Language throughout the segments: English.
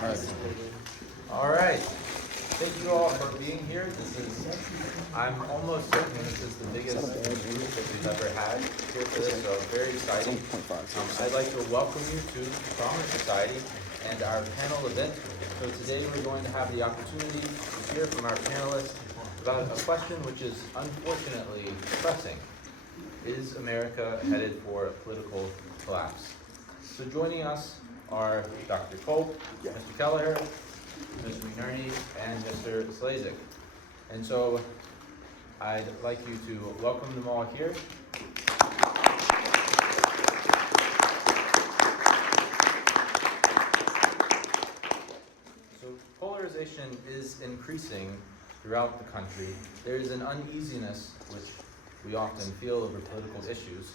All right. Thank you all for being here. I'm almost certain this is the biggest group that we've ever had here for this, so very exciting. I'd like to welcome you to the Trauma Society and our panel event. So today we're going to have the opportunity to hear from our panelists about a question which is unfortunately pressing. Is America headed for a political collapse? So joining us are Dr. Culp, Mr. Kelleher, Mr. McNerney, and Mr. Slazyk. And so I'd like you to welcome them all here. So polarization is increasing throughout the country. There is an uneasiness which we often feel over political issues.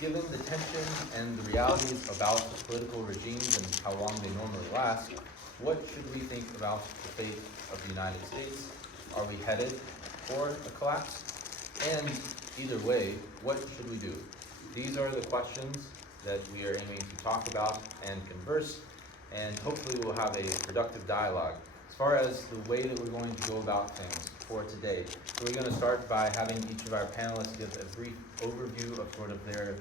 Given the tension and the realities about political regimes and how long they normally last, what should we think about the fate of the United States? Are we headed for a collapse? And either way, what should we do? These are the questions that we are aiming to talk about and converse, and hopefully we'll have a productive dialogue. As far as the way that we're going to go about things for today, so we're going to start by having each of our panelists give a brief overview of sort of their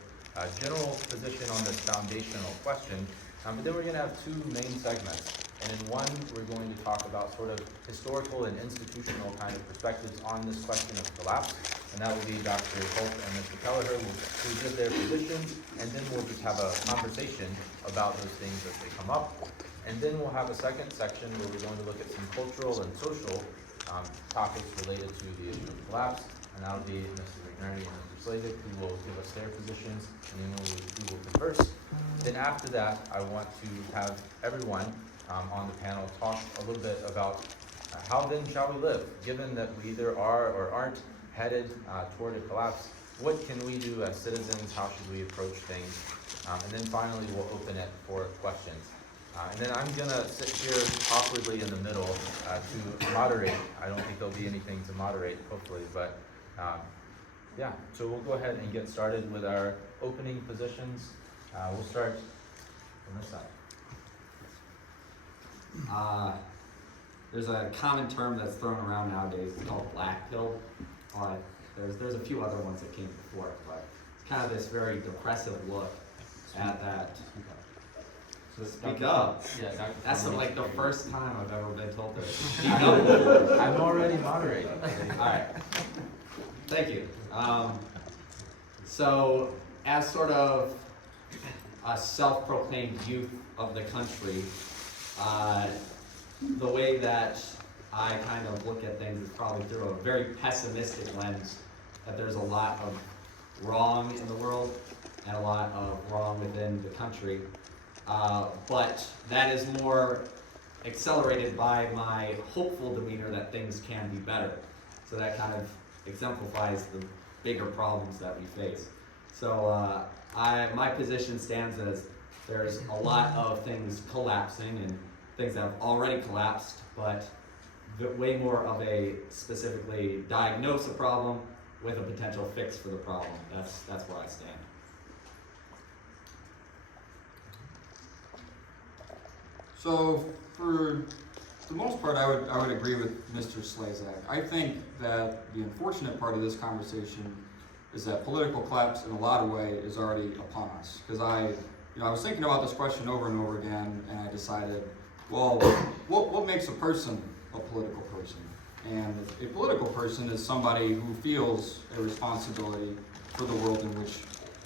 general position on this foundational question, but then we're going to have two main segments. And in one, we're going to talk about sort of historical and institutional kind of perspectives on this question of collapse. And that will be Dr. Culp and Mr. Kelleher who give their positions, and then we'll just have a conversation about those things as they come up. And then we'll have a second section where we're going to look at some cultural and social topics related to the issue of collapse. And that'll be Mr. McNerney and Mr. Slazyk who will give us their positions, and then we will converse. Then after that, I want to have everyone on the panel talk a little bit about how then shall we live, given that we either are or aren't headed toward a collapse. What can we do as citizens? How should we approach things? And then finally, we'll open it for questions. And then I'm going to sit here awkwardly in the middle to moderate. I don't think there'll be anything to moderate, hopefully, but yeah. So we'll go ahead and get started with our opening positions. We'll start on this side. There's a common term that's thrown around nowadays. It's called black pill. There's a few other ones that came before it, but it's kind of this very depressive look at that. So speak up. Yeah, that's like the first time I've ever been told to speak up. I'm already moderating. All right. Thank you. So, as sort of a self-proclaimed youth of the country, the way that I kind of look at things is probably through a very pessimistic lens, that there's a lot of wrong in the world and a lot of wrong within the country. But that is more accelerated by my hopeful demeanor that things can be better. So that kind of exemplifies the bigger problems that we face. So my position stands as there's a lot of things collapsing and things that have already collapsed, but way more of a specifically diagnose a problem with a potential fix for the problem. That's where I stand. So for the most part, I would agree with Mr. Slazyk. I think that the unfortunate part of this conversation is that political collapse in a lot of ways is already upon us. Because I was thinking about this question over and over again, and I decided, well, what makes a person a political person? And a political person is somebody who feels a responsibility for the world in which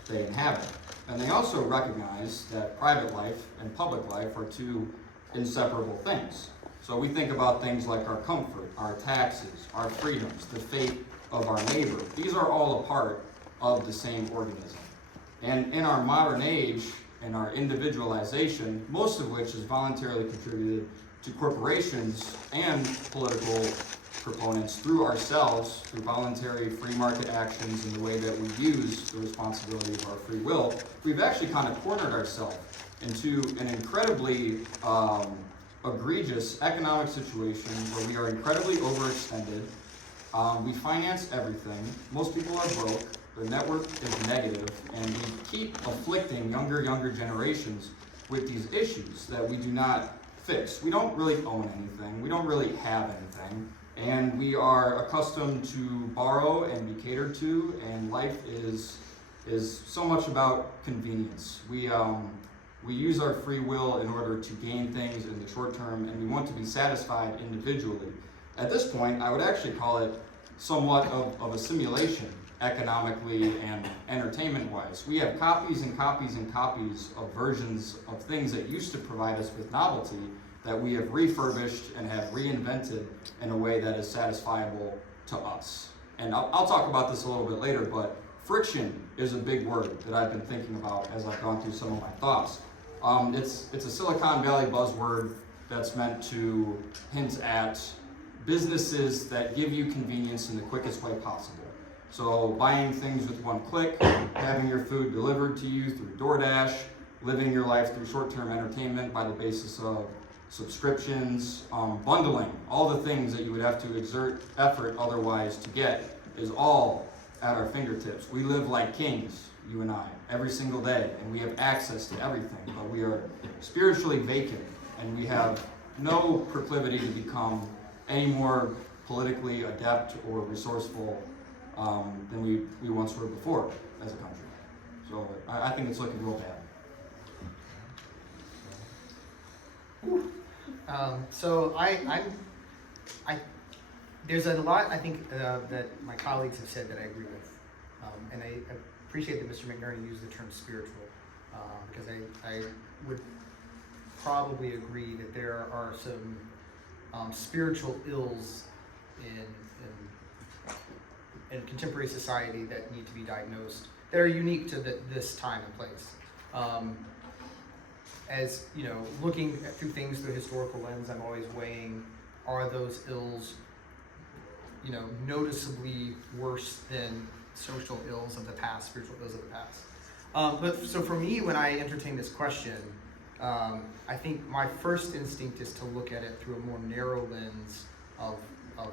they inhabit. And they also recognize that private life and public life are two inseparable things. So we think about things like our comfort, our taxes, our freedoms, the fate of our neighbor. These are all a part of the same organism. And in our modern age, and our individualization, most of which is voluntarily contributed to corporations and political proponents through ourselves, through voluntary free market actions and the way that we use the responsibility of our free will, we've actually kind of cornered ourselves into an incredibly egregious economic situation where we are incredibly overextended. We finance everything. Most people are broke. The network is negative, and we keep afflicting younger generations with these issues that we do not fixed. We don't really own anything. We don't really have anything. And we are accustomed to borrow and be catered to, and life is so much about convenience. We use our free will in order to gain things in the short term, and we want to be satisfied individually. At this point, I would actually call it somewhat of a simulation, economically and entertainment-wise. We have copies and copies and copies of versions of things that used to provide us with novelty that we have refurbished and have reinvented in a way that is satisfiable to us. And I'll talk about this a little bit later, but friction is a big word that I've been thinking about as I've gone through some of my thoughts. It's a Silicon Valley buzzword that's meant to hint at businesses that give you convenience in the quickest way possible. So buying things with one click, having your food delivered to you through DoorDash, living your life through short-term entertainment by the basis of subscriptions, bundling, all the things that you would have to exert effort otherwise to get is all at our fingertips. We live like kings, you and I, every single day, and we have access to everything, but we are spiritually vacant, and we have no proclivity to become any more politically adept or resourceful than we once were before as a country. So I think it's looking real bad. So there's a lot I think that my colleagues have said that I agree with, and I appreciate that Mr. McNerney used the term spiritual, because I would probably agree that there are some spiritual ills in contemporary society that need to be diagnosed, that are unique to this time and place. As you know, looking through things through a historical lens, I'm always weighing, are those ills, noticeably worse than social ills of the past, spiritual ills of the past? But so for me, when I entertain this question, I think my first instinct is to look at it through a more narrow lens of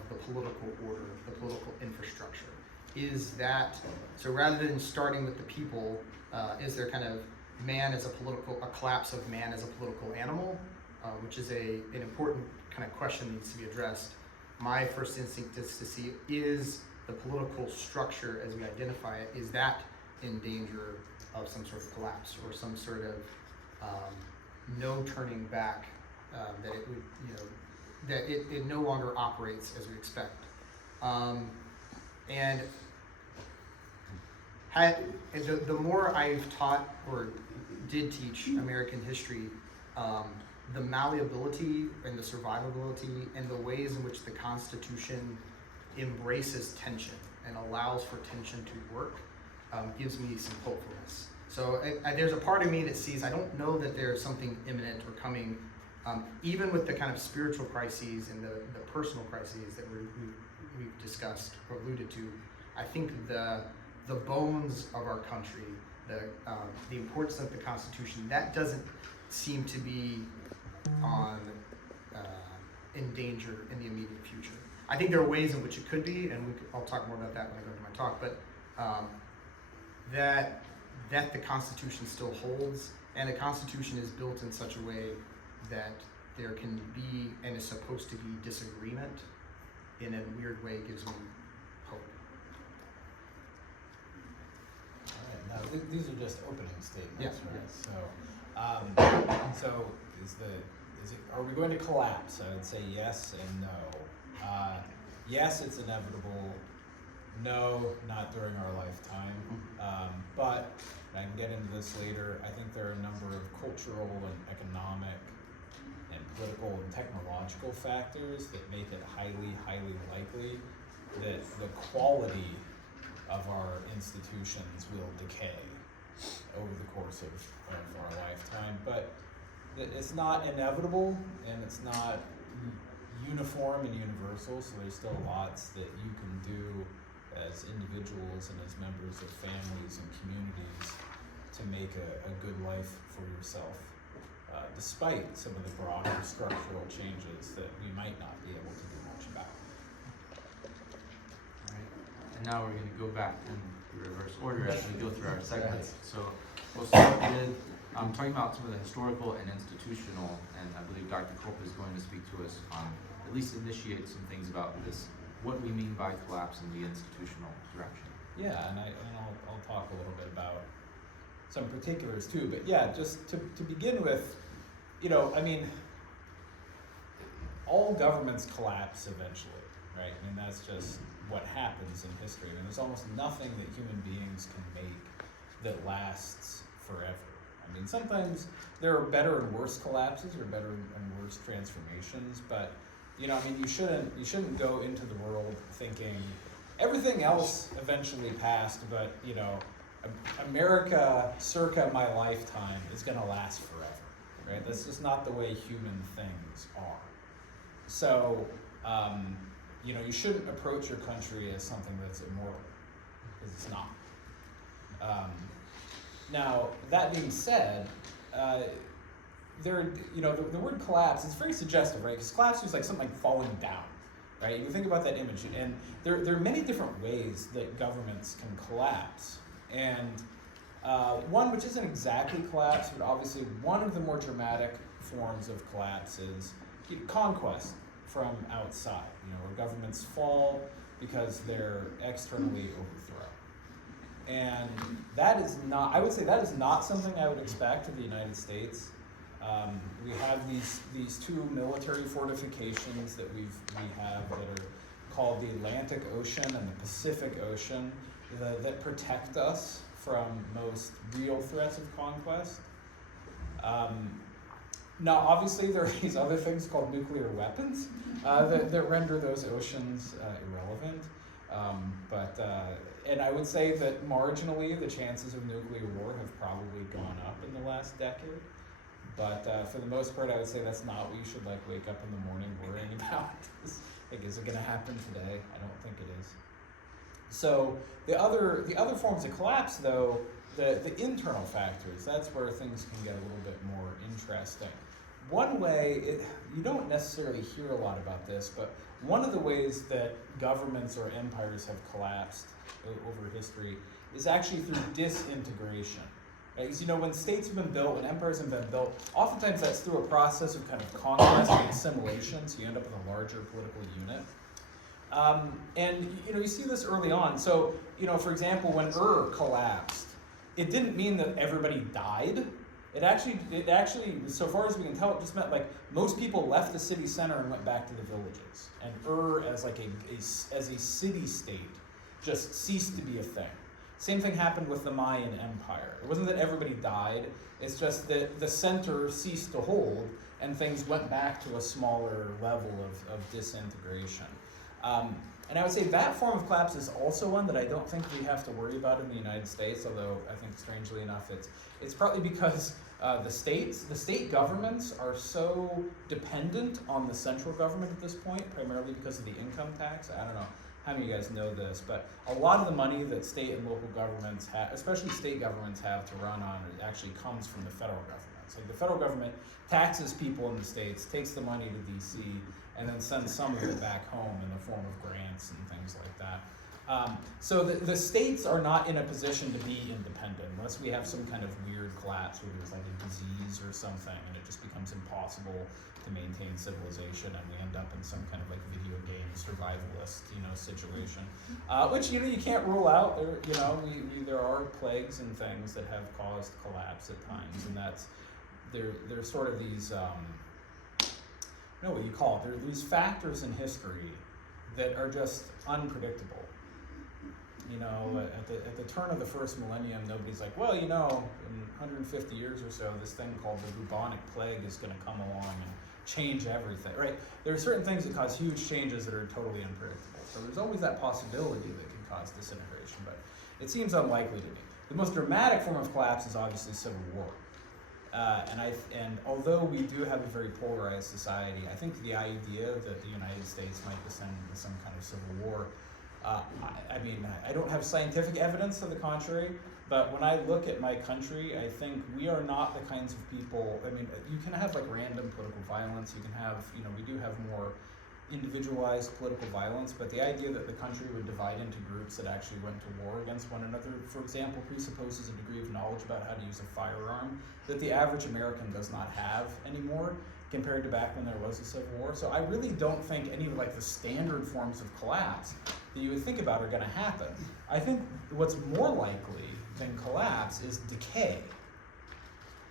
the political order, the political infrastructure. Is that, so rather than starting with the people, is there kind of a collapse of man as a political animal, which is an important kind of question that needs to be addressed. My first instinct is to see, is the political structure as we identify it, is that in danger of some sort of collapse or some sort of no turning back, that it would, that it no longer operates as we expect. And the more I've taught or did teach American history, the malleability and the survivability and the ways in which the Constitution embraces tension and allows for tension to work gives me some hopefulness. So there's a part of me that sees, I don't know that there's something imminent or coming, even with the kind of spiritual crises and the personal crises that we've discussed or alluded to. I think the bones of our country, the importance of the Constitution, that doesn't seem to be in danger in the immediate future. I think there are ways in which it could be, and I'll talk more about that when I go into my talk, but that the Constitution still holds, and the Constitution is built in such a way that there can be, and is supposed to be, disagreement in a weird way gives me hope. All right, now these are just opening statements, Yes, right? yes. So are we going to collapse? I would say yes and no. Yes, it's inevitable. No, not during our lifetime. But I can get into this later. I think there are a number of cultural and economic and political and technological factors that make it highly, highly likely that the quality of our institutions will decay over the course of our lifetime. But it's not inevitable, and it's not uniform and universal, so there's still lots that you can do as individuals and as members of families and communities to make a good life for yourself, despite some of the broader structural changes that we might not be able to do much about. Right. And now we're going to go back in reverse order as we go through our segments. So we'll start with talking about some of the historical and institutional, and I believe Dr. Culp is going to speak to us on, at least initiate some things about this, what we mean by collapse in the institutional direction. Yeah, and I'll talk a little bit about some particulars too, but yeah, just to begin with, I mean, all governments collapse eventually, right? I mean, that's just what happens in history. I mean, there's almost nothing that human beings can make that lasts forever. I mean, sometimes there are better and worse collapses or better and worse transformations, but I mean, you shouldn't go into the world thinking everything else eventually passed, but America circa my lifetime is going to last forever, right? That's just not the way human things are. So, you shouldn't approach your country as something that's immortal, because it's not. Now, that being said, the word collapse, it's very suggestive, right? Because collapse is like something like falling down, right? You think about that image, and there are many different ways that governments can collapse. And one which isn't exactly collapse, but obviously one of the more dramatic forms of collapse is conquest from outside, where governments fall because they're externally overthrown. And that is not, I would say that is not something I would expect of the United States. We have these two military fortifications that we have that are called the Atlantic Ocean and the Pacific Ocean that protect us from most real threats of conquest. Now, obviously, there are these other things called nuclear weapons that render those oceans irrelevant. And I would say that marginally the chances of nuclear war have probably gone up in the last decade. But for the most part, I would say that's not what you should wake up in the morning worrying about. Is it going to happen today? I don't think it is. So the other forms of collapse, though, the internal factors, that's where things can get a little bit more interesting. One way, you don't necessarily hear a lot about this, but one of the ways that governments or empires have collapsed over history is actually through disintegration. Right? Because when states have been built, when empires have been built, oftentimes that's through a process of kind of conquest and assimilation, so you end up with a larger political unit. And you see this early on. So, for example, when collapsed, it didn't mean that everybody died. It actually, so far as we can tell, it just meant most people left the city center and went back to the villages. And as as a city-state just ceased to be a thing. Same thing happened with the Mayan Empire. It wasn't that everybody died, it's just that the center ceased to hold and things went back to a smaller level of disintegration. And I would say that form of collapse is also one that I don't think we have to worry about in the United States, although I think strangely enough it's partly because the state governments are so dependent on the central government at this point, primarily because of the income tax. I don't know how many of you guys know this, but a lot of the money that state and local governments have, especially state governments have to run on, it actually comes from the federal government. So the federal government taxes people in the states, takes the money to DC, and then sends some of it back home in the form of grants and things like that. So the states are not in a position to be independent unless we have some kind of weird collapse where there's a disease or something and it just becomes impossible to maintain civilization and we end up in some kind of video game survivalist situation, which you can't rule out. There are plagues and things that have caused collapse at times, and that's there's sort of these what you call it. There are these factors in history that are just unpredictable. At the turn of the first millennium, nobody's like, well, in 150 years or so, this thing called the bubonic plague is going to come along and change everything, right? There are certain things that cause huge changes that are totally unpredictable. So there's always that possibility that can cause disintegration, but it seems unlikely to me. The most dramatic form of collapse is obviously civil war. And although we do have a very polarized society, I think the idea that the United States might descend into some kind of civil war, I don't have scientific evidence to the contrary, but when I look at my country, I think we are not the kinds of people, you can have random political violence, you can have, we do have more individualized political violence, but the idea that the country would divide into groups that actually went to war against one another, for example, presupposes a degree of knowledge about how to use a firearm that the average American does not have anymore, compared to back when there was a civil war. So I really don't think any of like the standard forms of collapse that you would think about are gonna happen. I think what's more likely than collapse is decay,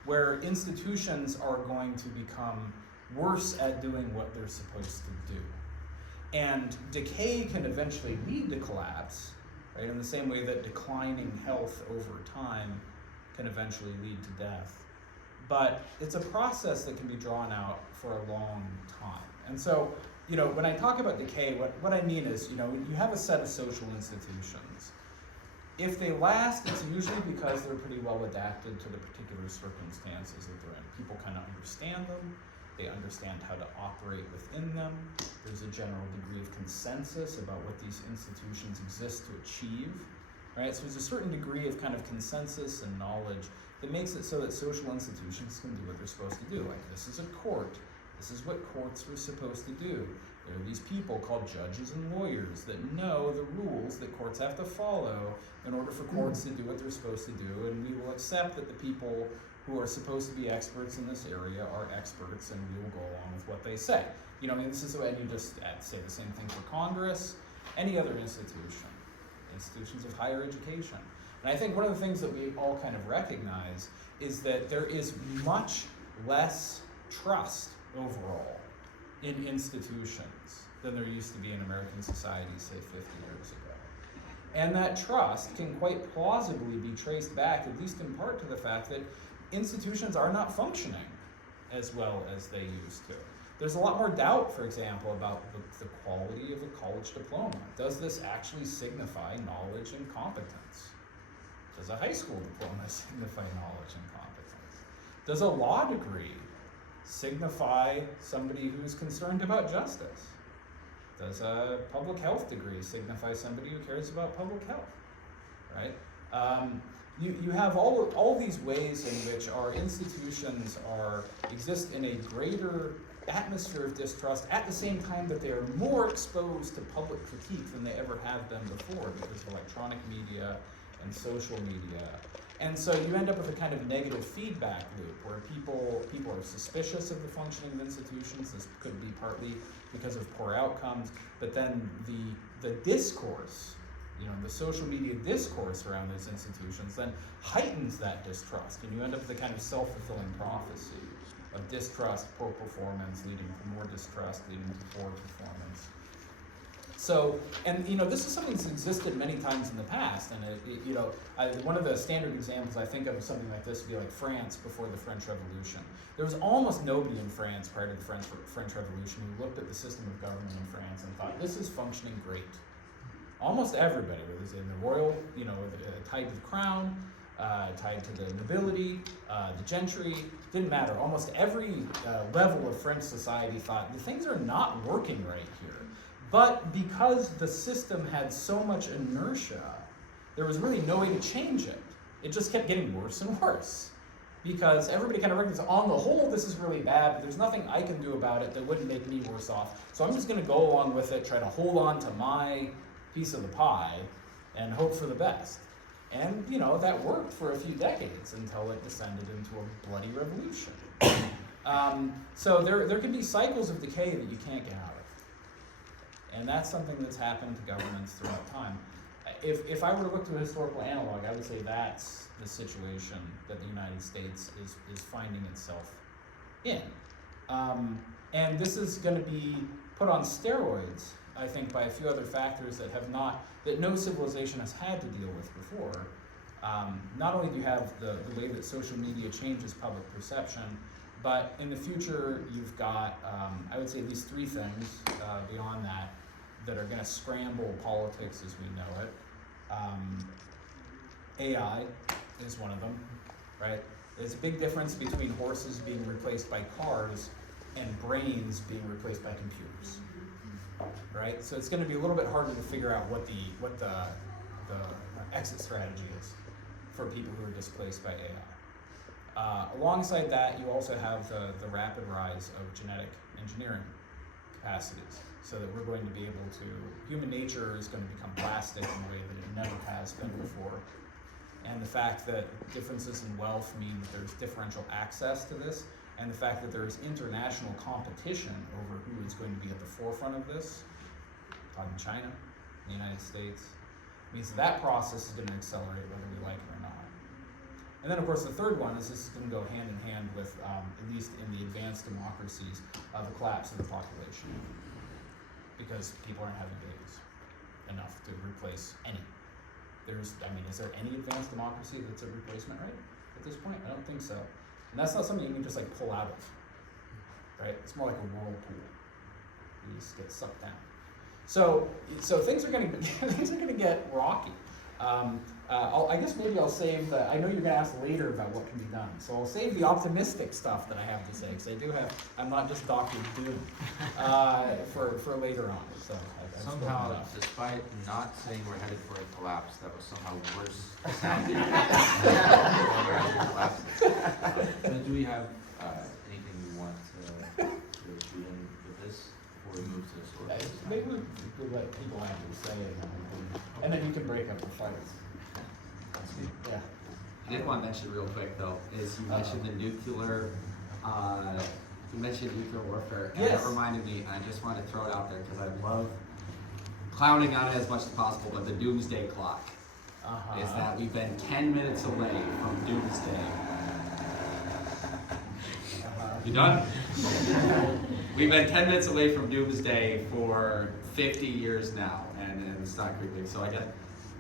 where institutions are going to become worse at doing what they're supposed to do. And decay can eventually lead to collapse, right? In the same way that declining health over time can eventually lead to death. But it's a process that can be drawn out for a long time. And so, you know, when I talk about decay, what I mean is, you know, you have a set of social institutions. If they last, it's usually because they're pretty well adapted to the particular circumstances that they're in. People kind of understand them. They understand how to operate within them. There's a general degree of consensus about what these institutions exist to achieve, right? So there's a certain degree of kind of consensus and knowledge that makes it so that social institutions can do what they're supposed to do. Like, this is a court. This is what courts were supposed to do. There are these people called judges and lawyers that know the rules that courts have to follow in order for courts to do what they're supposed to do, and we will accept that the people who are supposed to be experts in this area are experts, and we will go along with what they say. You know, I mean, this is, and you just say the same thing for Congress, any other institution, institutions of higher education. And I think one of the things that we all kind of recognize is that there is much less trust overall in institutions than there used to be in American society, say 50 years ago. And that trust can quite plausibly be traced back, at least in part, to the fact that institutions are not functioning as well as they used to. There's a lot more doubt, for example, about the quality of a college diploma. Does this actually signify knowledge and competence? Does a high school diploma signify knowledge and competence? Does a law degree signify somebody who's concerned about justice? Does a public health degree signify somebody who cares about public health, right? You have all these ways in which our institutions exist in a greater atmosphere of distrust at the same time that they are more exposed to public critique than they ever have been before because of electronic media and social media. And so you end up with a kind of negative feedback loop where people are suspicious of the functioning of institutions. This could be partly because of poor outcomes, but then the discourse, you know, the social media discourse around those institutions then heightens that distrust, and you end up with a kind of self-fulfilling prophecy of distrust, poor performance, leading to more distrust, leading to poor performance. So, and you know, this is something that's existed many times in the past, and you know, one of the standard examples I think of something like this would be like France before the French Revolution. There was almost nobody in France prior to the French Revolution who looked at the system of government in France and thought, this is functioning great. Almost everybody, whether it's in the royal, you know, tied to the crown, tied to the nobility, the gentry, didn't matter. Almost every level of French society thought, the things are not working right here. But because the system had so much inertia, there was really no way to change it. It just kept getting worse and worse. Because everybody kind of recognized, on the whole, this is really bad, but there's nothing I can do about it that wouldn't make me worse off. So I'm just gonna go along with it, try to hold on to my piece of the pie, and hope for the best. And, you know, that worked for a few decades until it descended into a bloody revolution. So there can be cycles of decay that you can't get out of. And that's something that's happened to governments throughout time. If I were to look to a historical analog, I would say that's the situation that the United States is finding itself in. And this is going to be put on steroids, I think, by a few other factors that no civilization has had to deal with before. Not only do you have the way that social media changes public perception, but in the future you've got, I would say, at least three things beyond that are going to scramble politics as we know it. AI is one of them, right? There's a big difference between horses being replaced by cars and brains being replaced by computers, right? So it's going to be a little bit harder to figure out what the exit strategy is for people who are displaced by AI. Alongside that, you also have the rapid rise of genetic engineering capacities, so that we're going to be able to, human nature is going to become plastic in a way that it never has been before. And the fact that differences in wealth mean that there's differential access to this and the fact that there is international competition over who is going to be at the forefront of this, talking China, the United States, means that process is going to accelerate whether we like it or not. And then, of course, the third one is this is going to go hand in hand with, at least in the advanced democracies, the collapse of the population. Because people aren't having babies enough to replace any. Is there any advanced democracy that's a replacement rate at this point? I don't think so. And that's not something you can just like pull out of, right? It's more like a whirlpool. You just get sucked down. So things are going to get rocky. I guess maybe I'll save the. I know you're going to ask later about what can be done, so I'll save the optimistic stuff that I have to say because I'm not just Dr. Doom for later on. So somehow, despite not saying we're headed for a collapse, that was somehow worse sounding. So do we have anything we want to do with this before we move to the story? Maybe we could let people actually say it, and then you can break up the fights. Yeah. I did want to mention real quick though, is you mentioned the nuclear, you mentioned nuclear warfare, and Yes. that reminded me, I just want to throw it out there because I love clowning on it as much as possible, but the doomsday clock is that we've been 10 minutes away from doomsday. You done? We've been 10 minutes away from doomsday for 50 years now, and it's not creeping. So I guess,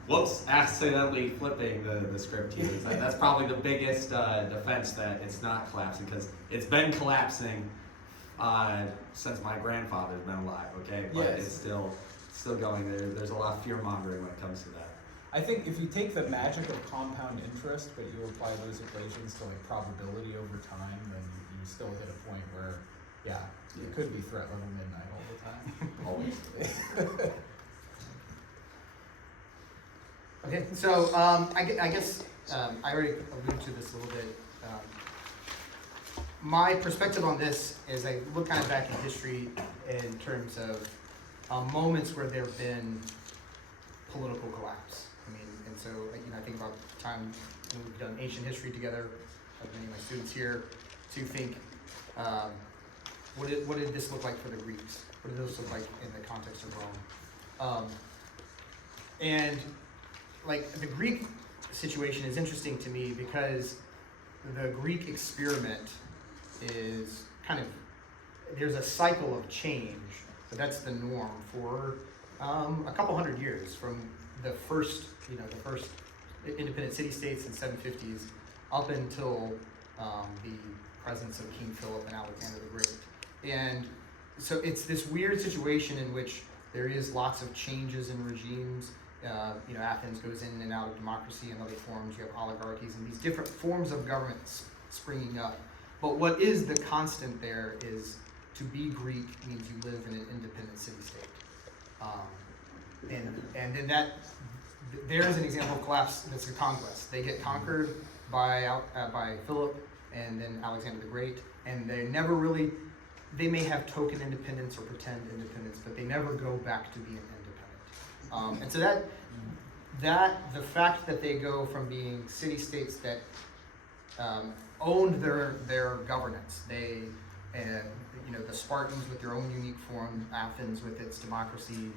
whoops, accidentally flipping the script here. That's probably the biggest defense that it's not collapsing, because it's been collapsing since my grandfather's been alive, okay? But Yes. it's still going. There's a lot of fear-mongering when it comes to that. I think if you take the magic of compound interest, but you apply those equations to like probability over time, then you still hit a point where, yeah, it could be threat level midnight all the time. Always. Okay, so I guess I already alluded to this a little bit. My perspective on this is I look kind of back in history in terms of moments where there have been political collapse. And so I think about the time when we've done ancient history together, like many of my students here, to think, what did this look like for the Greeks? What did this look like in the context of Rome? And like the Greek situation is interesting to me because the Greek experiment is kind of, there's a cycle of change, but that's the norm for a couple hundred years, from the first independent city-states in 750s up until the presence of King Philip and Alexander the Great. And so it's this weird situation in which there is lots of changes in regimes. Athens goes in and out of democracy and other forms. You have oligarchies and these different forms of government springing up. But what is the constant there is to be Greek means you live in an independent city-state. And then that, there is an example of collapse that's a conquest. They get conquered by Philip and then Alexander the Great, and they never really, they may have token independence or pretend independence, but they never go back to being independent. And so that the fact that they go from being city-states that owned their governance, the Spartans with their own unique form, Athens with its democracy,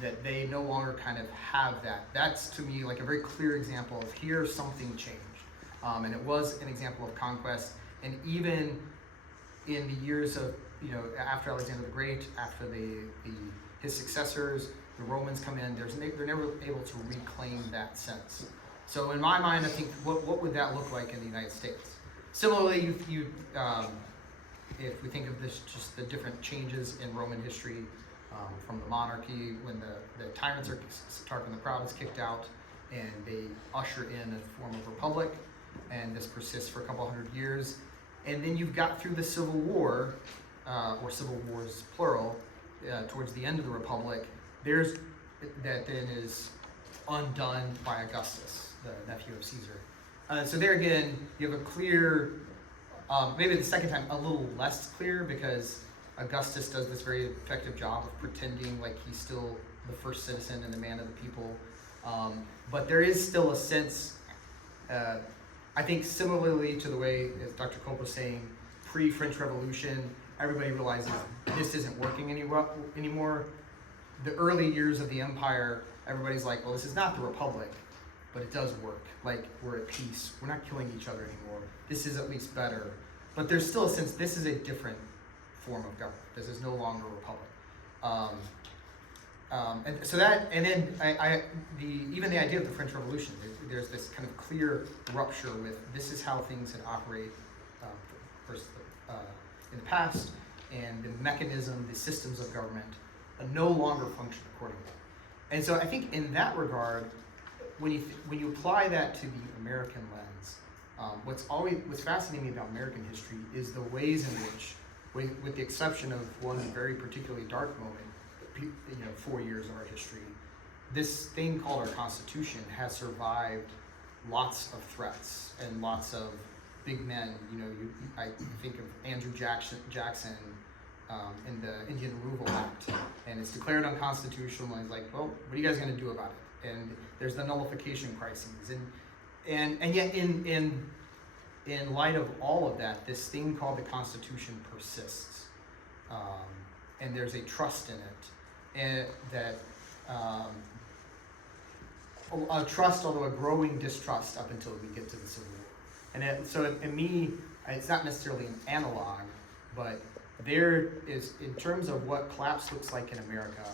that they no longer kind of have that. That's to me like a very clear example of here something changed. And it was an example of conquest. And even in the years of, after Alexander the Great, after his successors, the Romans come in, they're never able to reclaim that sense. So in my mind, I think, what would that look like in the United States? Similarly, if we think of this, just the different changes in Roman history, from the monarchy, when the tyrants are Tarquin the Proud is kicked out, and they usher in a form of republic, and this persists for a couple hundred years. And then you've got through the Civil War, or civil wars plural, towards the end of the republic, that then is undone by Augustus, the nephew of Caesar. So there again, you have a clear, maybe the second time a little less clear, because Augustus does this very effective job of pretending like he's still the first citizen and the man of the people. But there is still a sense I think similarly to the way, as Dr. Culp was saying, pre-French Revolution, everybody realizes this isn't working anymore. The early years of the empire, everybody's like, well, this is not the republic, but it does work. Like, we're at peace. We're not killing each other anymore. This is at least better. But there's still a sense this is a different form of government. This is no longer a republic. And so that, and then even the idea of the French Revolution, there's this kind of clear rupture with this is how things had operated first in the past, and the mechanism, the systems of government no longer function accordingly. And so I think in that regard, when you apply that to the American lens, what's fascinating me about American history is the ways in which, with the exception of one very particularly dark moment, 4 years of our history, this thing called our Constitution has survived lots of threats and lots of big men. I think of Andrew Jackson in the Indian Removal Act, and it's declared unconstitutional. And he's like, well, what are you guys going to do about it? And there's the nullification crises, and yet in light of all of that, this thing called the Constitution persists, and there's a trust in it, and that a trust, although a growing distrust up until we get to the Civil War. And so in me, it's not necessarily an analog, but there is, in terms of what collapse looks like in America,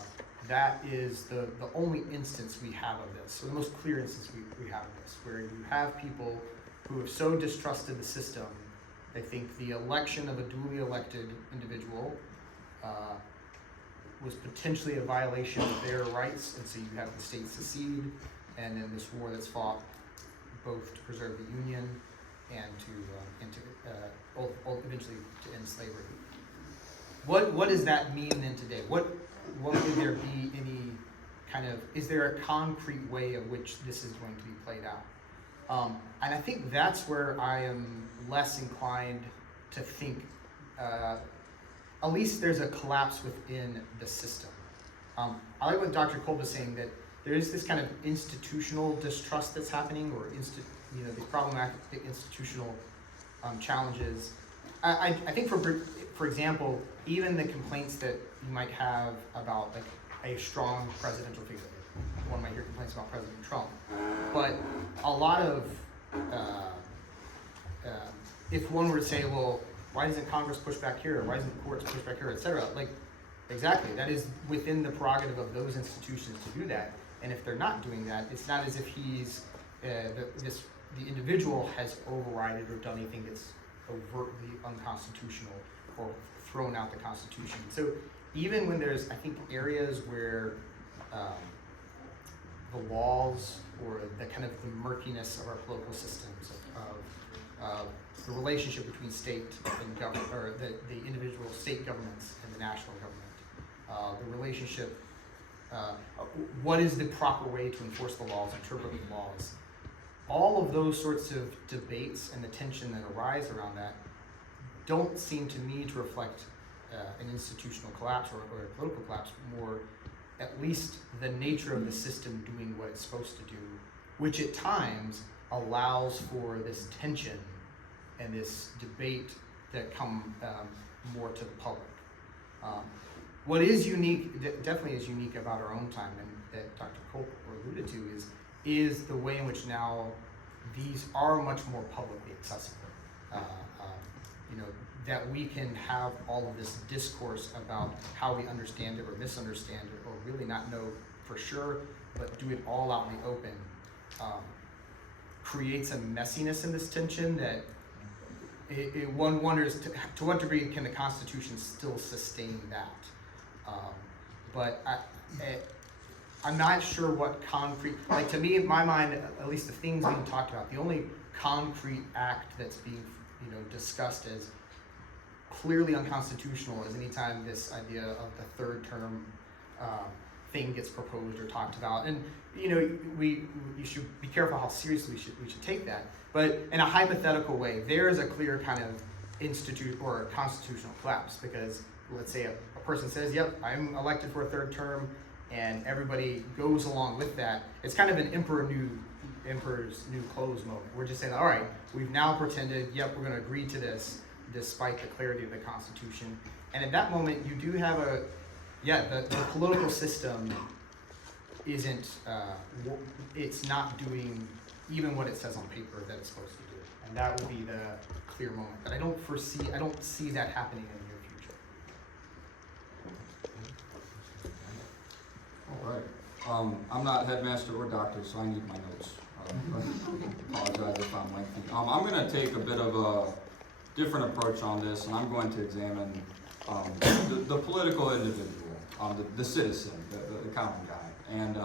that is the only instance we have of this, so the most clear instance we have of this, where you have people who have so distrusted the system, they think the election of a duly elected individual was potentially a violation of their rights, and so you have the state secede, and then this war that's fought both to preserve the Union and to eventually to end slavery. What does that mean then today? What would there be any kind of, is there a concrete way of which this is going to be played out? And I think that's where I am less inclined to think, at least there's a collapse within the system. I like what Dr. Culp is saying, that there is this kind of institutional distrust that's happening, or the problematic institutional challenges. I think for example, even the complaints that you might have about like a strong presidential figure. One might hear complaints about President Trump, but a lot of if one were to say, well, why doesn't Congress push back here? Why doesn't the courts push back here, et cetera? Like, exactly, that is within the prerogative of those institutions to do that. And if they're not doing that, it's not as if he's the individual has overrided or done anything that's overtly unconstitutional or thrown out the Constitution. So even when there's, I think, areas where the laws or the kind of the murkiness of our political systems of the relationship between state and government, or the individual state governments and the national government, the relationship, what is the proper way to enforce the laws, interpret the laws, all of those sorts of debates and the tension that arise around that don't seem to me to reflect an institutional collapse or a political collapse, more at least the nature of the system doing what it's supposed to do, which at times allows for this tension and this debate that come more to the public. What is unique, definitely is unique about our own time, and that Dr. Culp alluded to, is the way in which now these are much more publicly accessible. That we can have all of this discourse about how we understand it or misunderstand it, or really not know for sure, but do it all out in the open, creates a messiness in this tension that one wonders to what degree can the Constitution still sustain that. But I'm not sure what concrete, like, to me, in my mind, at least the things being talked about, the only concrete act that's being discussed as clearly unconstitutional is anytime this idea of the third term thing gets proposed or talked about. And you should be careful how seriously we should take that. But in a hypothetical way, there is a clear kind of institute or a constitutional collapse, because let's say a person says, yep, I'm elected for a third term, and everybody goes along with that. It's kind of an emperor new emperor's new clothes moment. We're just saying, all right, we've now pretended, yep, we're going to agree to this despite the clarity of the Constitution. And at that moment, you do have the political system isn't, it's not doing even what it says on paper that it's supposed to do. And that will be the clear moment. But I don't see that happening in the near future. All right. I'm not headmaster or doctor, so I need my notes. Apologize if I'm lengthy. I'm going to take a bit of a different approach on this, and I'm going to examine the political individual, the citizen, the common guy. And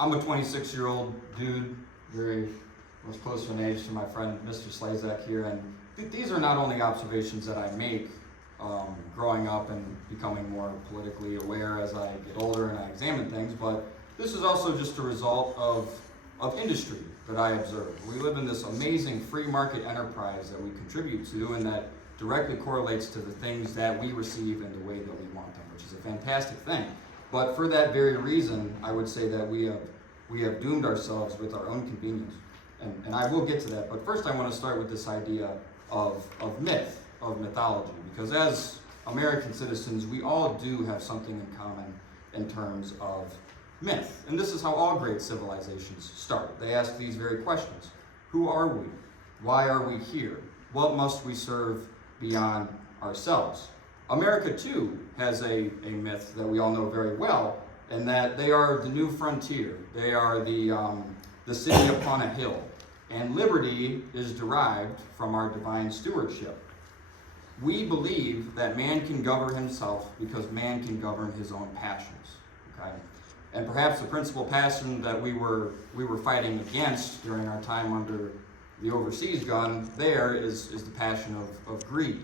I'm a 26-year-old dude, very much close in age to my friend Mr. Slazyk here, and these are not only observations that I make growing up and becoming more politically aware as I get older and I examine things, but this is also just a result of industry that I observe. We live in this amazing free market enterprise that we contribute to and that directly correlates to the things that we receive in the way that we want them, which is a fantastic thing. But for that very reason, I would say that we have doomed ourselves with our own convenience. And I will get to that, but first I want to start with this idea of myth, of mythology, because as American citizens, we all do have something in common in terms of myth. And this is how all great civilizations start. They ask these very questions. Who are we? Why are we here? What must we serve beyond ourselves? America, too, has a myth that we all know very well, and that they are the new frontier. They are the city upon a hill. And liberty is derived from our divine stewardship. We believe that man can govern himself because man can govern his own passions. Okay? And perhaps the principal passion that we were fighting against during our time under the overseas gun there is the passion of greed,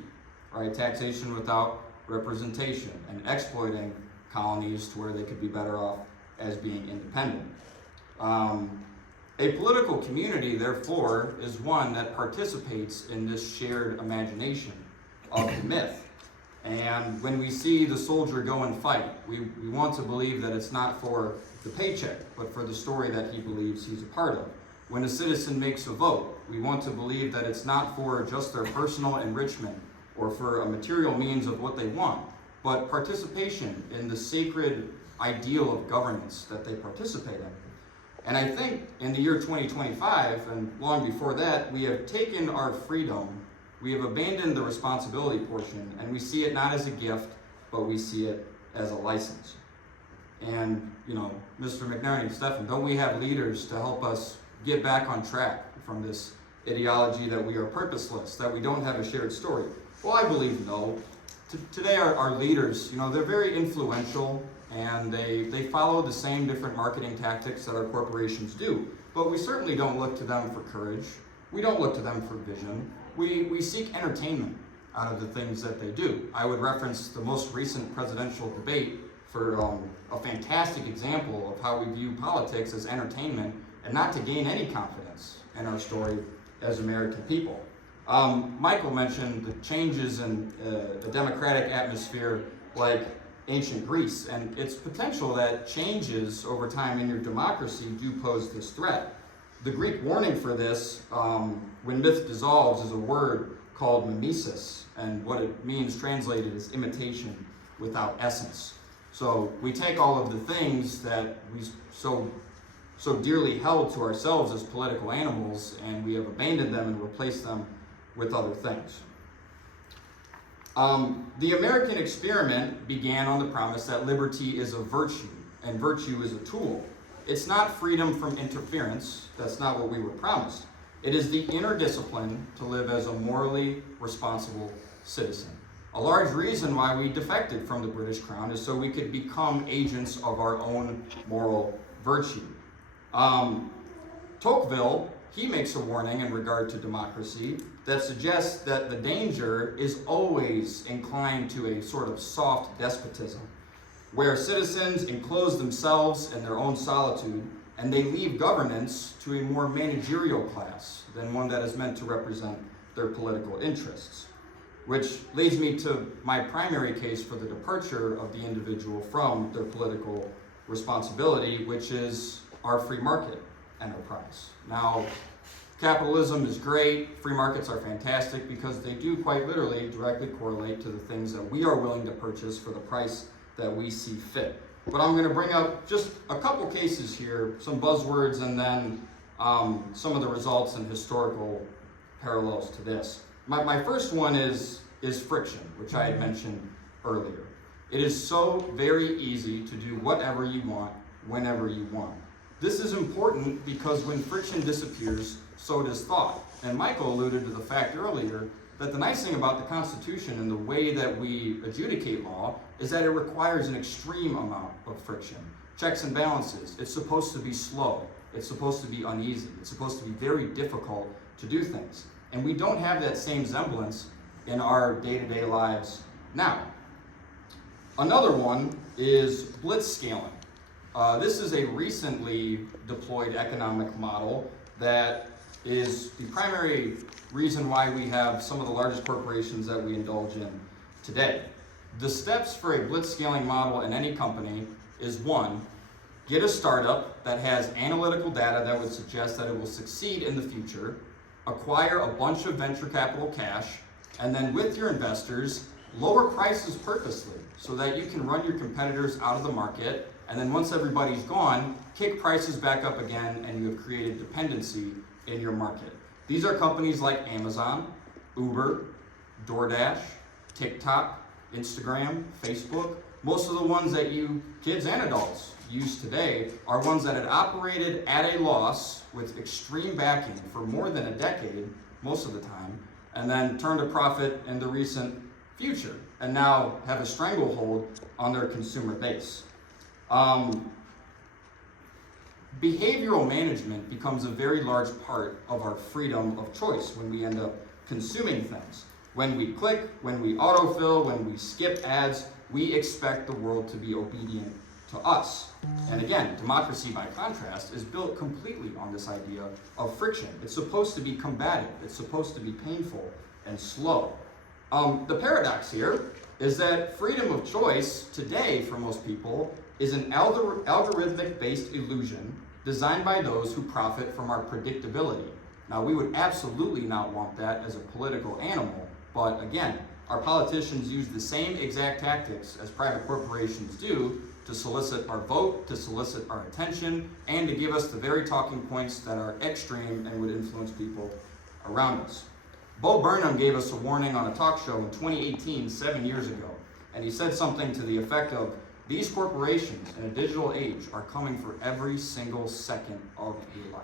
right? Taxation without representation and exploiting colonies to where they could be better off as being independent. A political community, therefore, is one that participates in this shared imagination of the myth. And when we see the soldier go and fight, we want to believe that it's not for the paycheck, but for the story that he believes he's a part of. When a citizen makes a vote, we want to believe that it's not for just their personal enrichment or for a material means of what they want, but participation in the sacred ideal of governance that they participate in. And I think in the year 2025, and long before that, we have taken our freedom, we have abandoned the responsibility portion, and we see it not as a gift, but we see it as a license. And, Mr. McNerney, Stephan, don't we have leaders to help us get back on track from this ideology that we are purposeless, that we don't have a shared story? Well, I believe no. Today our leaders, they're very influential, and they follow the same different marketing tactics that our corporations do. But we certainly don't look to them for courage. We don't look to them for vision. We seek entertainment out of the things that they do. I would reference the most recent presidential debate for a fantastic example of how we view politics as entertainment and not to gain any confidence in our story as American people. Michael mentioned the changes in the democratic atmosphere like ancient Greece, and it's potential that changes over time in your democracy do pose this threat. The Greek warning for this, when myth dissolves, is a word called mimesis, and what it means translated is imitation without essence. So we take all of the things that we so dearly held to ourselves as political animals, and we have abandoned them and replaced them with other things. The American experiment began on the promise that liberty is a virtue, and virtue is a tool. It's not freedom from interference. That's not what we were promised. It is the inner discipline to live as a morally responsible citizen. A large reason why we defected from the British Crown is so we could become agents of our own moral virtue. Tocqueville, he makes a warning in regard to democracy that suggests that the danger is always inclined to a sort of soft despotism, where citizens enclose themselves in their own solitude and they leave governance to a more managerial class than one that is meant to represent their political interests. Which leads me to my primary case for the departure of the individual from their political responsibility, which is our free market. enterprise. Now, capitalism is great, free markets are fantastic because they do quite literally directly correlate to the things that we are willing to purchase for the price that we see fit. But I'm going to bring up just a couple cases here, some buzzwords, and then some of the results and historical parallels to this. My first one is friction, which I had mentioned earlier. It is so very easy to do whatever you want, whenever you want. This is important because when friction disappears, so does thought. And Michael alluded to the fact earlier that the nice thing about the Constitution and the way that we adjudicate law is that it requires an extreme amount of friction. Checks and balances. It's supposed to be slow. It's supposed to be uneasy. It's supposed to be very difficult to do things. And we don't have that same semblance in our day-to-day lives now. Another one is blitzscaling. This is a recently deployed economic model that is the primary reason why we have some of the largest corporations that we indulge in today. The steps for a blitzscaling model in any company is one, get a startup that has analytical data that would suggest that it will succeed in the future, acquire a bunch of venture capital cash, and then with your investors, lower prices purposely so that you can run your competitors out of the market, and then once everybody's gone, kick prices back up again, and you have created dependency in your market. These are companies like Amazon, Uber, DoorDash, TikTok, Instagram, Facebook. Most of the ones that you kids and adults use today are ones that had operated at a loss with extreme backing for more than a decade, most of the time, and then turned a profit in the recent future, and now have a stranglehold on their consumer base. Behavioral management becomes a very large part of our freedom of choice when we end up consuming things. When we click, when we autofill, when we skip ads, we expect the world to be obedient to us. And again, democracy by contrast is built completely on this idea of friction. It's supposed to be combative. It's supposed to be painful and slow. The paradox here is that freedom of choice today for most people is an algorithmic-based illusion designed by those who profit from our predictability. Now, we would absolutely not want that as a political animal, but again, our politicians use the same exact tactics as private corporations do to solicit our vote, to solicit our attention, and to give us the very talking points that are extreme and would influence people around us. Bo Burnham gave us a warning on a talk show in 2018, 7 years ago, and he said something to the effect of, these corporations in a digital age are coming for every single second of your life.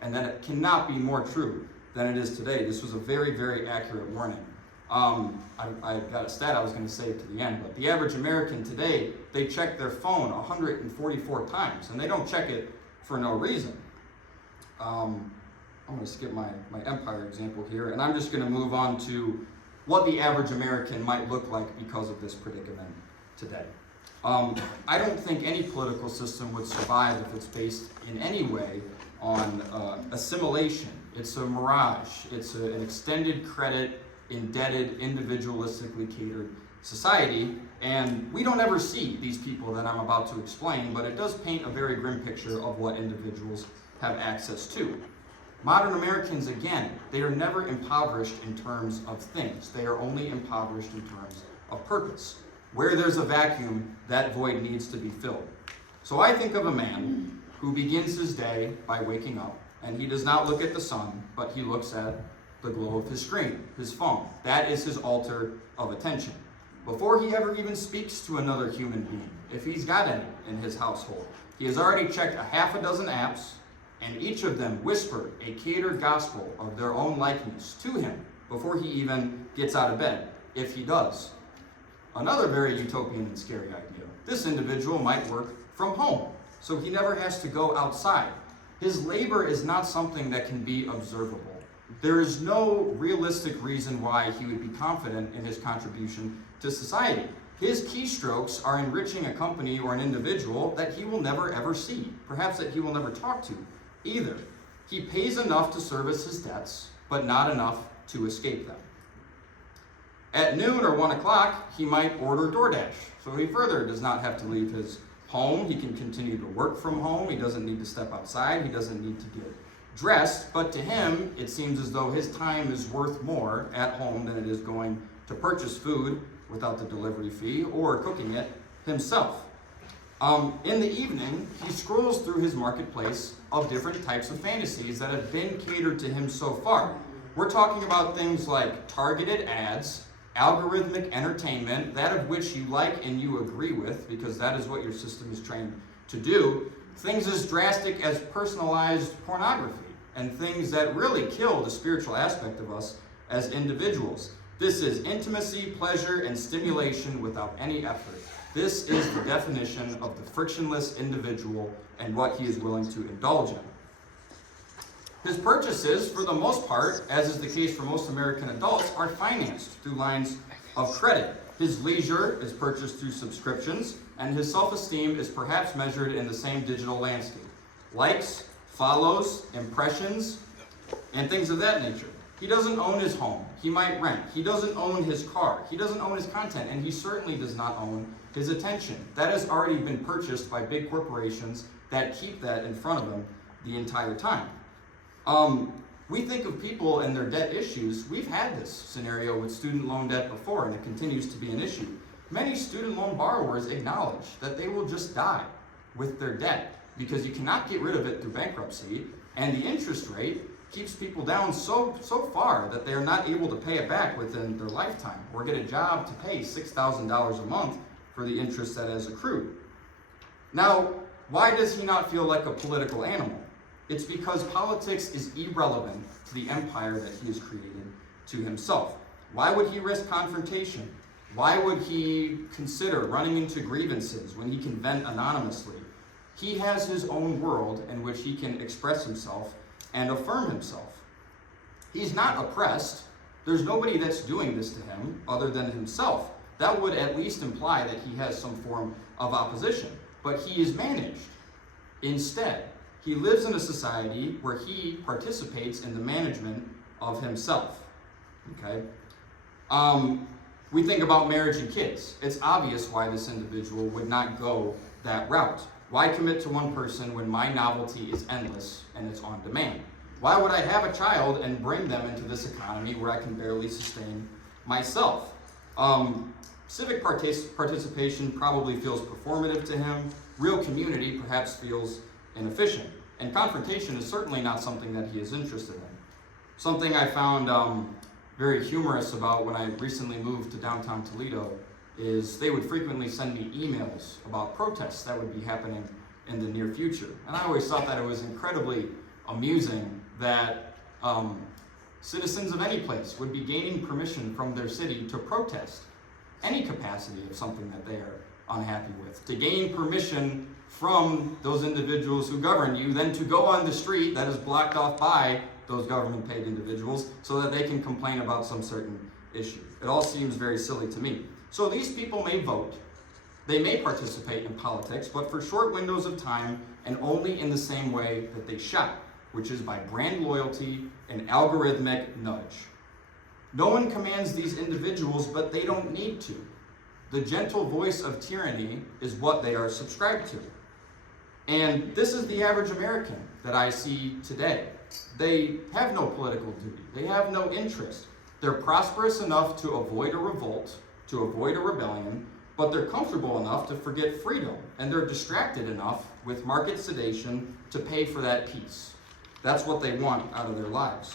And that it cannot be more true than it is today. This was a very, very accurate warning. I got a stat I was going to say to the end, but the average American today, they check their phone 144 times, and they don't check it for no reason. I'm going to skip my empire example here, and I'm just going to move on to what the average American might look like because of this predicament today. I don't think any political system would survive if it's based in any way on assimilation. It's a mirage. It's an extended credit, indebted, individualistically catered society, and we don't ever see these people that I'm about to explain, but it does paint a very grim picture of what individuals have access to. Modern Americans, again, they are never impoverished in terms of things. They are only impoverished in terms of purpose. Where there's a vacuum, that void needs to be filled. So I think of a man who begins his day by waking up, and he does not look at the sun, but he looks at the glow of his screen, his phone. That is his altar of attention. Before he ever even speaks to another human being, if he's got any in his household, he has already checked a half a dozen apps, and each of them whisper a catered gospel of their own likeness to him before he even gets out of bed, if he does. Another very utopian and scary idea. This individual might work from home, so he never has to go outside. His labor is not something that can be observable. There is no realistic reason why he would be confident in his contribution to society. His keystrokes are enriching a company or an individual that he will never ever see, perhaps that he will never talk to either. He pays enough to service his debts, but not enough to escape them. At noon or 1 o'clock, he might order DoorDash, so he further does not have to leave his home. He can continue to work from home. He doesn't need to step outside. He doesn't need to get dressed. But to him, it seems as though his time is worth more at home than it is going to purchase food without the delivery fee or cooking it himself. In the evening, he scrolls through his marketplace of different types of fantasies that have been catered to him so far. We're talking about things like targeted ads, algorithmic entertainment, that of which you like and you agree with, because that is what your system is trained to do, things as drastic as personalized pornography, and things that really kill the spiritual aspect of us as individuals. This is intimacy, pleasure, and stimulation without any effort. This is the definition of the frictionless individual and what he is willing to indulge in. His purchases, for the most part, as is the case for most American adults, are financed through lines of credit. His leisure is purchased through subscriptions, and his self-esteem is perhaps measured in the same digital landscape. Likes, follows, impressions, and things of that nature. He doesn't own his home. He might rent. He doesn't own his car. He doesn't own his content, and he certainly does not own his attention. That has already been purchased by big corporations that keep that in front of him the entire time. We think of people and their debt issues. We've had this scenario with student loan debt before, and it continues to be an issue. Many student loan borrowers acknowledge that they will just die with their debt because you cannot get rid of it through bankruptcy, and the interest rate keeps people down so far that they're not able to pay it back within their lifetime or get a job to pay $6,000 a month for the interest that has accrued. Now, why does he not feel like a political animal? It's because politics is irrelevant to the empire that he has created to himself. Why would he risk confrontation? Why would he consider running into grievances when he can vent anonymously? He has his own world in which he can express himself and affirm himself. He's not oppressed. There's nobody that's doing this to him other than himself. That would at least imply that he has some form of opposition. But he is managed. Instead, he lives in a society where he participates in the management of himself. Okay? We think about marriage and kids. It's obvious why this individual would not go that route. Why commit to one person when my novelty is endless and it's on demand? Why would I have a child and bring them into this economy where I can barely sustain myself? Civic participation probably feels performative to him. Real community perhaps feels inefficient. And confrontation is certainly not something that he is interested in. Something I found very humorous about when I recently moved to downtown Toledo is they would frequently send me emails about protests that would be happening in the near future. And I always thought that it was incredibly amusing that citizens of any place would be gaining permission from their city to protest any capacity of something that they are unhappy with. To gain permission from those individuals who govern you, then to go on the street that is blocked off by those government-paid individuals so that they can complain about some certain issue. It all seems very silly to me. So these people may vote, they may participate in politics, but for short windows of time and only in the same way that they shop, which is by brand loyalty and algorithmic nudge. No one commands these individuals, but they don't need to. The gentle voice of tyranny is what they are subscribed to. And this is the average American that I see today. They have no political duty. They have no interest. They're prosperous enough to avoid a revolt, to avoid a rebellion, but they're comfortable enough to forget freedom, and they're distracted enough with market sedation to pay for that peace. That's what they want out of their lives.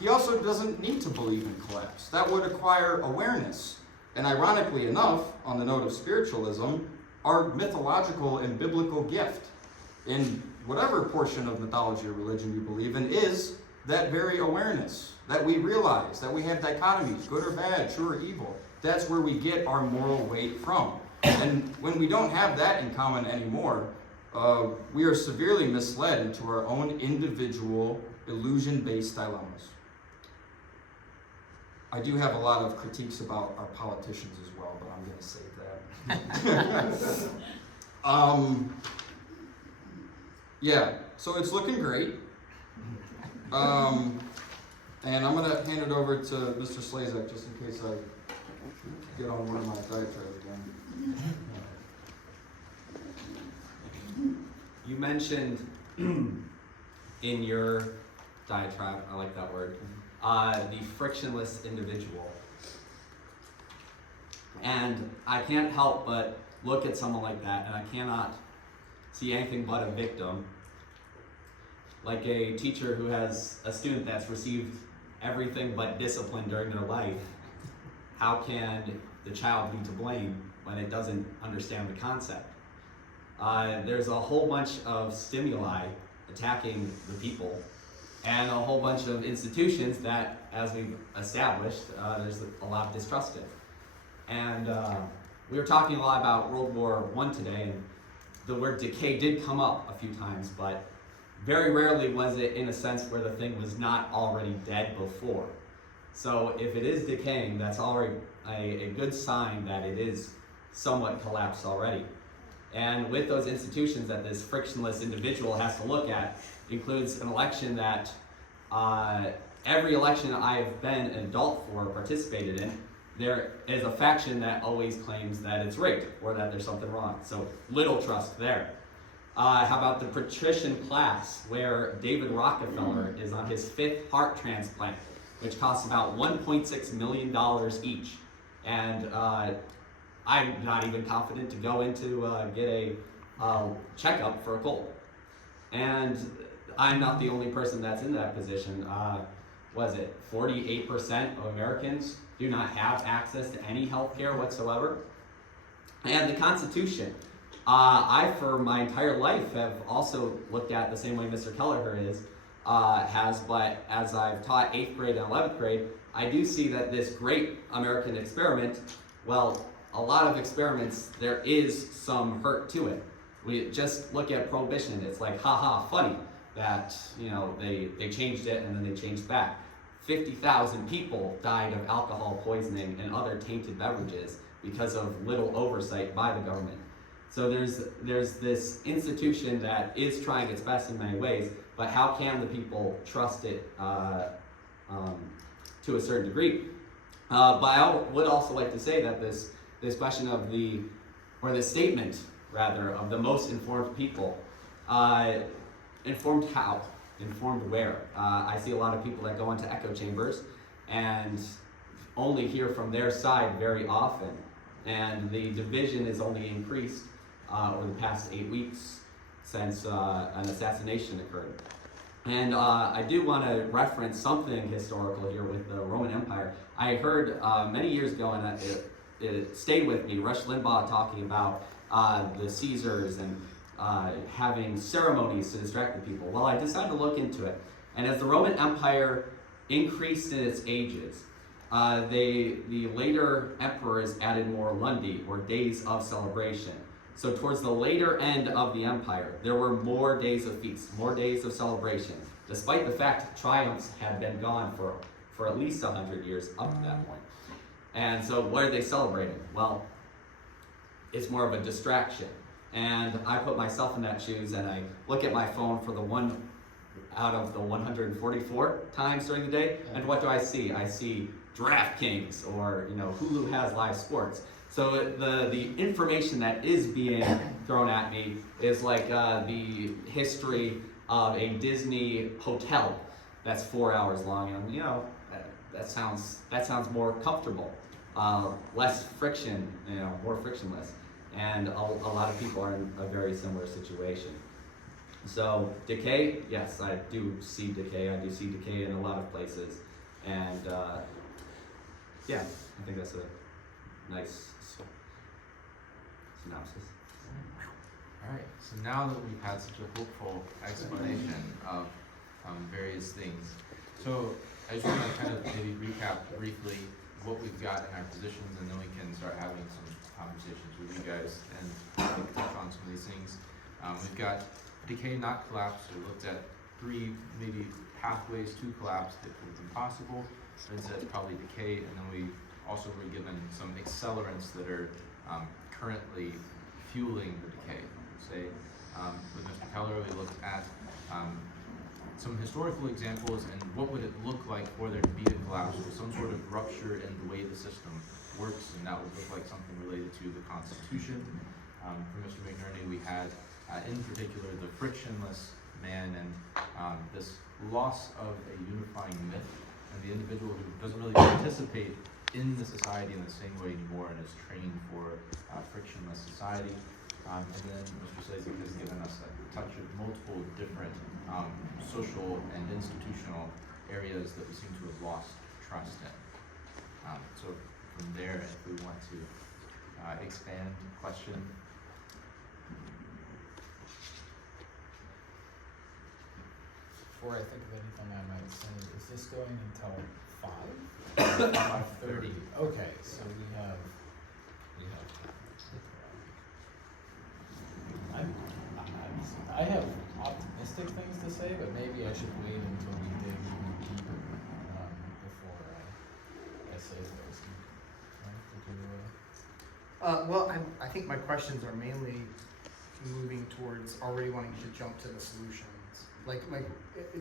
He also doesn't need to believe in collapse. That would acquire awareness. And ironically enough, on the note of spiritualism, our mythological and biblical gift in whatever portion of mythology or religion you believe in is that very awareness, that we realize that we have dichotomies, good or bad, true or evil. That's where we get our moral weight from. And when we don't have that in common anymore, we are severely misled into our own individual illusion-based dilemmas. I do have a lot of critiques about our politicians as well, but I'm going to save that. Yeah, so it's looking great. And I'm going to hand it over to Mr. Slazyk just in case I get on one of my diatribes again. You mentioned in your diatribe, I like that word, the frictionless individual. And I can't help but look at someone like that, and I cannot see anything but a victim. Like a teacher who has a student that's received everything but discipline during their life. How can the child be to blame when it doesn't understand the concept? There's a whole bunch of stimuli attacking the people, and a whole bunch of institutions that, as we've established, there's a lot of distrust in. And we were talking a lot about World War I today, and the word decay did come up a few times, but very rarely was it in a sense where the thing was not already dead before. So if it is decaying, that's already a good sign that it is somewhat collapsed already. And with those institutions that this frictionless individual has to look at, includes an election that every election I've been an adult for or participated in, there is a faction that always claims that it's rigged or that there's something wrong. So little trust there. How about the patrician class, where David Rockefeller is on his 5th heart transplant, which costs about $1.6 million each. And I'm not even confident to go in to get a checkup for a cold. And I'm not the only person that's in that position. Was it 48% of Americans do not have access to any health care whatsoever? And the Constitution. I, for my entire life, have also looked at the same way Mr. Kelleher has, but as I've taught 8th grade and 11th grade, I do see that this great American experiment, well, a lot of experiments, there is some hurt to it. We just look at Prohibition, it's like, haha, funny that, you know, they changed it and then they changed back. 50,000 people died of alcohol poisoning and other tainted beverages because of little oversight by the government. So there's this institution that is trying its best in many ways, but how can the people trust it to a certain degree? But I would also like to say that this question of the statement, rather, of the most informed people, informed how? Informed where? I see a lot of people that go into echo chambers and only hear from their side very often, and the division is only increased over the past 8 weeks since an assassination occurred. And I do want to reference something historical here with the Roman Empire. I heard many years ago, and it stayed with me, Rush Limbaugh talking about the Caesars and having ceremonies to distract the people. Well, I decided to look into it. And as the Roman Empire increased in its ages, the later emperors added more lundi, or days of celebration. So towards the later end of the empire, there were more days of feast, more days of celebration, despite the fact triumphs had been gone for at least 100 years up to that point. And so what are they celebrating? Well, it's more of a distraction. And I put myself in that shoes, and I look at my phone for the one out of the 144 times during the day, and what do I see? I see DraftKings, or Hulu has live sports. So the information that is being thrown at me is like the history of a Disney hotel that's 4 hours long, and that sounds more comfortable, less friction, more frictionless. And a lot of people are in a very similar situation. So decay, yes, I do see decay. I do see decay in a lot of places, and yeah, I think that's a nice synopsis. All right, so now that we've had such a hopeful explanation of various things, so I just want to kind of maybe recap briefly what we've got in our positions, and then we can start having some conversations with you guys and touch on some of these things. We've got decay, not collapse. So we looked at 3 maybe pathways to collapse that could have been possible. That's probably decay, and then we also were given some accelerants that are currently fueling the decay. Say, with Mr. Kelleher, we looked at some historical examples and what would it look like for there to be a collapse, or some sort of rupture in the way the system works, and that would look like something related to the Constitution. For Mr. McNerney, we had in particular the frictionless man and this loss of a unifying myth, and the individual who doesn't really participate in the society in the same way anymore and is trained for frictionless society. And then Mr. Slazyk has given us a touch of multiple different social and institutional areas that we seem to have lost trust in. So from there, if we want to expand question. Before I think of anything I might say, is this going until 5? 5:30. Okay, so we have I have optimistic things to say, but maybe I should wait until we dig even deeper before I say those. Well, I think my questions are mainly moving towards already wanting to jump to the solutions. Like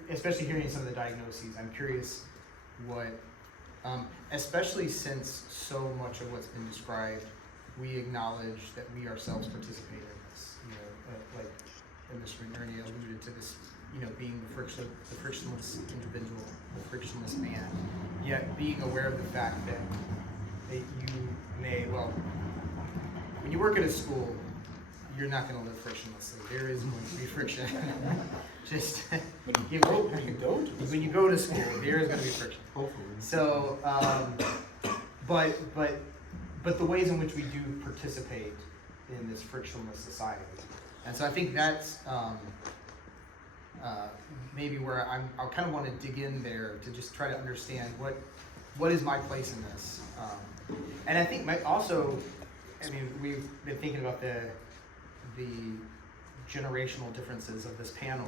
especially hearing some of the diagnoses, I'm curious what, especially since so much of what's been described, we acknowledge that we ourselves participate in this. You know, like and Mr. McNerney alluded to this, you know, being the frictionless individual, the frictionless man, yet being aware of the fact that you may, well, when you work at a school, you're not going to live frictionlessly. There is going to be friction. Just when you go to school, there is going to be friction. Hopefully. So, but the ways in which we do participate in this frictionless society, and so I think that's maybe where I kind of want to dig in there to just try to understand what is my place in this, and I think I mean, we've been thinking about the generational differences of this panel.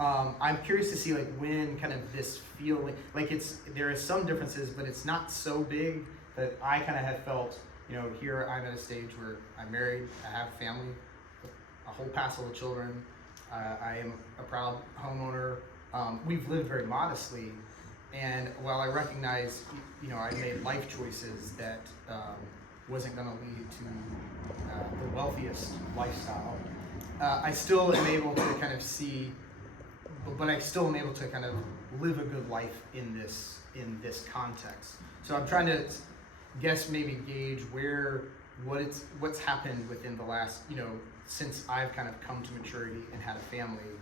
I'm curious to see like when kind of this feeling, like there is some differences, but it's not so big that I kind of have felt, you know, here I'm at a stage where I'm married, I have a family, a whole passel of children, I am a proud homeowner. We've lived very modestly, and while I recognize, you know, I made life choices that wasn't going to lead to the wealthiest lifestyle, I still am able to kind of see, but I still am able to kind of live a good life in this context. So I'm trying to maybe gauge what's happened within the last, you know, since I've kind of come to maturity and had a family,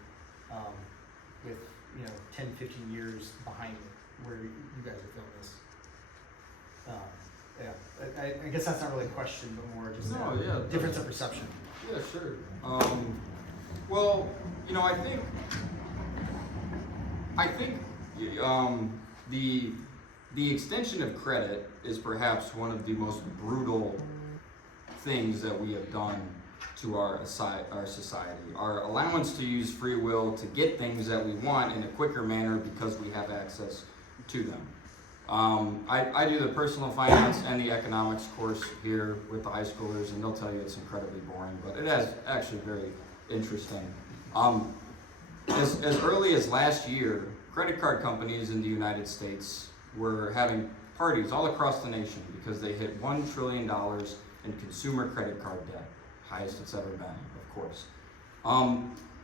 with, you know, 10, 15 years behind me, where you guys are feeling this. Yeah, I guess that's not really a question, but more just a difference of perception. Yeah, sure. Well, you know, I think the extension of credit is perhaps one of the most brutal things that we have done to our society. Our allowance to use free will to get things that we want in a quicker manner because we have access to them. I do the personal finance and the economics course here with the high schoolers, and they'll tell you it's incredibly boring, but it is actually very interesting. As early as last year, credit card companies in the United States were having parties all across the nation because they hit $1 trillion in consumer credit card debt, highest it's ever been, of course.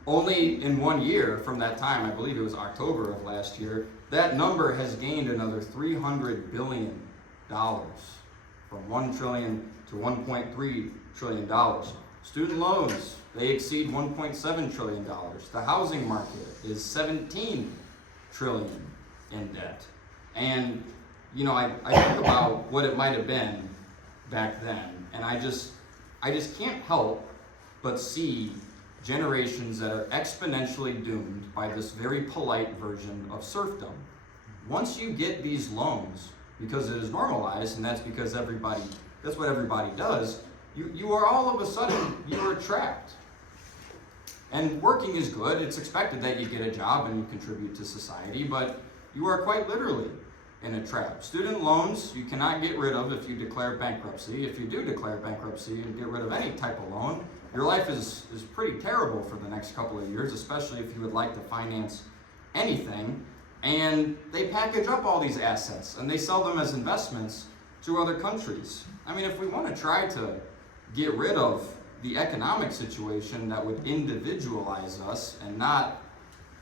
Only in 1 year from that time, I believe it was October of last year, that number has gained another $300 billion, from 1 trillion to 1.3 trillion dollars. Student loans, they exceed 1.7 trillion dollars. The housing market is 17 trillion in debt. And, you know, I think about what it might have been back then, and I just can't help but see generations that are exponentially doomed by this very polite version of serfdom. Once you get these loans, because it is normalized, and that's because that's what everybody does, you are all of a sudden, you are trapped. And working is good, it's expected that you get a job and you contribute to society, but you are quite literally in a trap. Student loans, you cannot get rid of if you declare bankruptcy. If you do declare bankruptcy and get rid of any type of loan, your life is pretty terrible for the next couple of years, especially if you would like to finance anything. And they package up all these assets and they sell them as investments to other countries. I mean, if we want to try to get rid of the economic situation that would individualize us and not,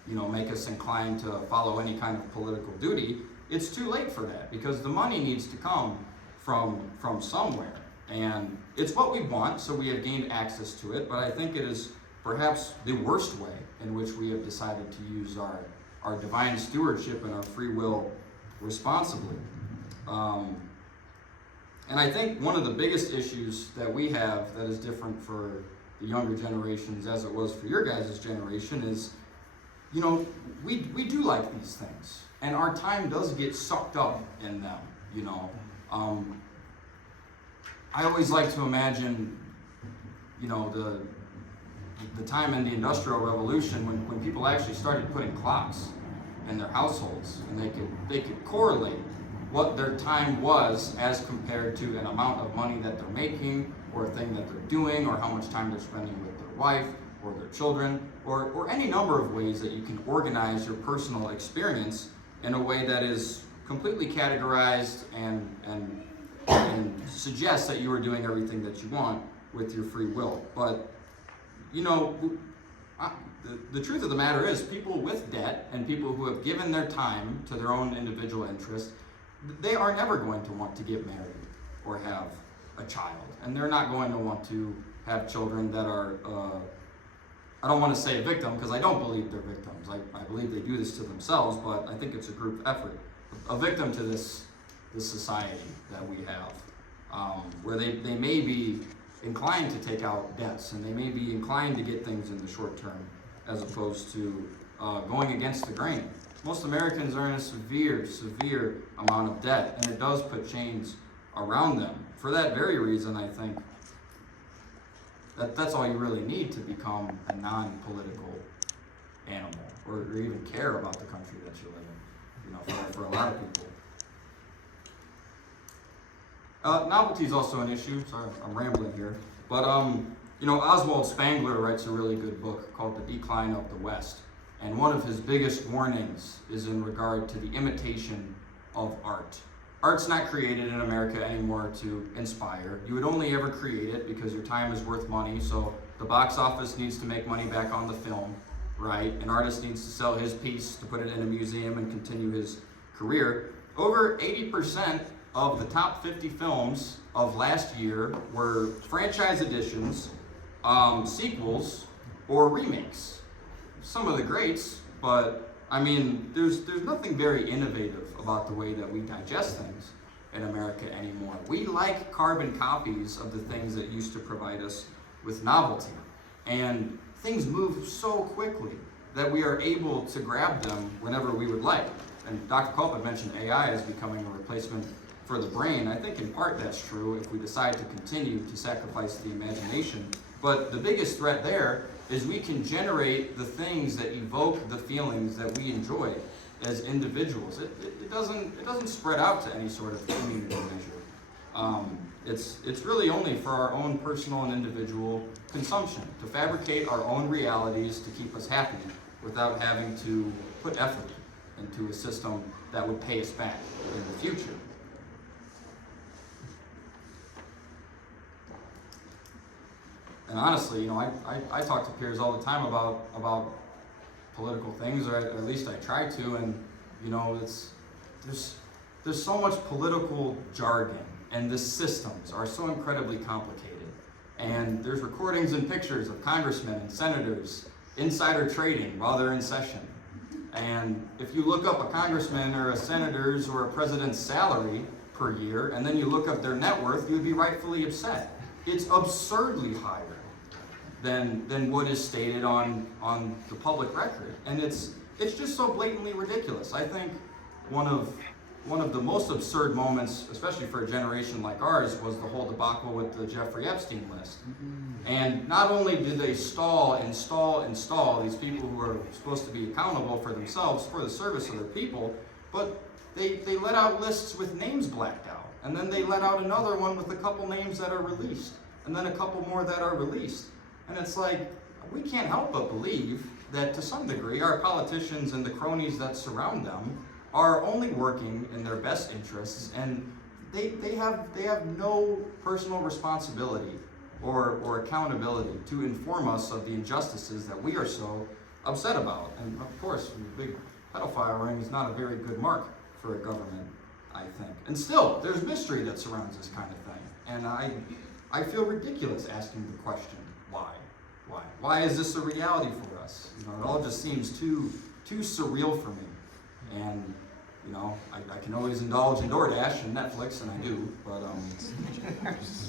make us inclined to follow any kind of political duty, it's too late for that, because the money needs to come from somewhere. And it's what we want, so we have gained access to it, but I think it is perhaps the worst way in which we have decided to use our divine stewardship and our free will responsibly. And I think one of the biggest issues that we have that is different for the younger generations as it was for your guys' generation is, we do like these things, and our time does get sucked up in them, I always like to imagine, the time in the Industrial Revolution when people actually started putting clocks in their households, and they could correlate what their time was as compared to an amount of money that they're making, or a thing that they're doing, or how much time they're spending with their wife or their children, or any number of ways that you can organize your personal experience in a way that is completely categorized and suggests that you are doing everything that you want with your free will. But the truth of the matter is, people with debt and people who have given their time to their own individual interest, they are never going to want to get married or have a child, and they're not going to want to have children that are I don't want to say a victim, because I don't believe they're victims. I believe they do this to themselves, but I think it's a group effort. A victim to this society that we have, where they may be inclined to take out debts, and they may be inclined to get things in the short term, as opposed to going against the grain. Most Americans are in a severe amount of debt, and it does put chains around them. For that very reason, I think that's all you really need to become a non-political animal, or even care about the country that you live in, for a lot of people. Novelty is also an issue. Sorry, I'm rambling here. But, Oswald Spengler writes a really good book called The Decline of the West. And one of his biggest warnings is in regard to the imitation of art. Art's not created in America anymore to inspire. You would only ever create it because your time is worth money, so the box office needs to make money back on the film, right? An artist needs to sell his piece to put it in a museum and continue his career. Over 80% of the top 50 films of last year were franchise editions, sequels, or remakes. Some of the greats, but there's nothing very innovative about the way that we digest things in America anymore. We like carbon copies of the things that used to provide us with novelty. And things move so quickly that we are able to grab them whenever we would like. And Dr. Culp had mentioned AI as becoming a replacement for the brain. I think in part that's true if we decide to continue to sacrifice the imagination. But the biggest threat there is we can generate the things that evoke the feelings that we enjoy as individuals. It doesn't spread out to any sort of community measure. It's really only for our own personal and individual consumption, to fabricate our own realities to keep us happy without having to put effort into a system that would pay us back in the future. And honestly, I talk to peers all the time about political things, or at least I try to, and there's so much political jargon, and the systems are so incredibly complicated. And there's recordings and pictures of congressmen and senators insider trading while they're in session. And if you look up a congressman or a senator's or a president's salary per year, and then you look up their net worth, you would be rightfully upset. It's absurdly higher than what is stated on the public record. And it's just so blatantly ridiculous. I think one of the most absurd moments, especially for a generation like ours, was the whole debacle with the Jeffrey Epstein list. And not only did they install these people who are supposed to be accountable for themselves, for the service of their people, but they let out lists with names blacked out. And then they let out another one with a couple names that are released, and then a couple more that are released. And it's like, we can't help but believe that to some degree our politicians and the cronies that surround them are only working in their best interests, and they have no personal responsibility or accountability to inform us of the injustices that we are so upset about. And of course, a big pedophile ring is not a very good mark for a government, I think. And still, there's mystery that surrounds this kind of thing. And I feel ridiculous asking the question, why? Why? Why is this a reality for us? You know, it all just seems too surreal for me. And you know, I can always indulge in DoorDash and Netflix, and I do, but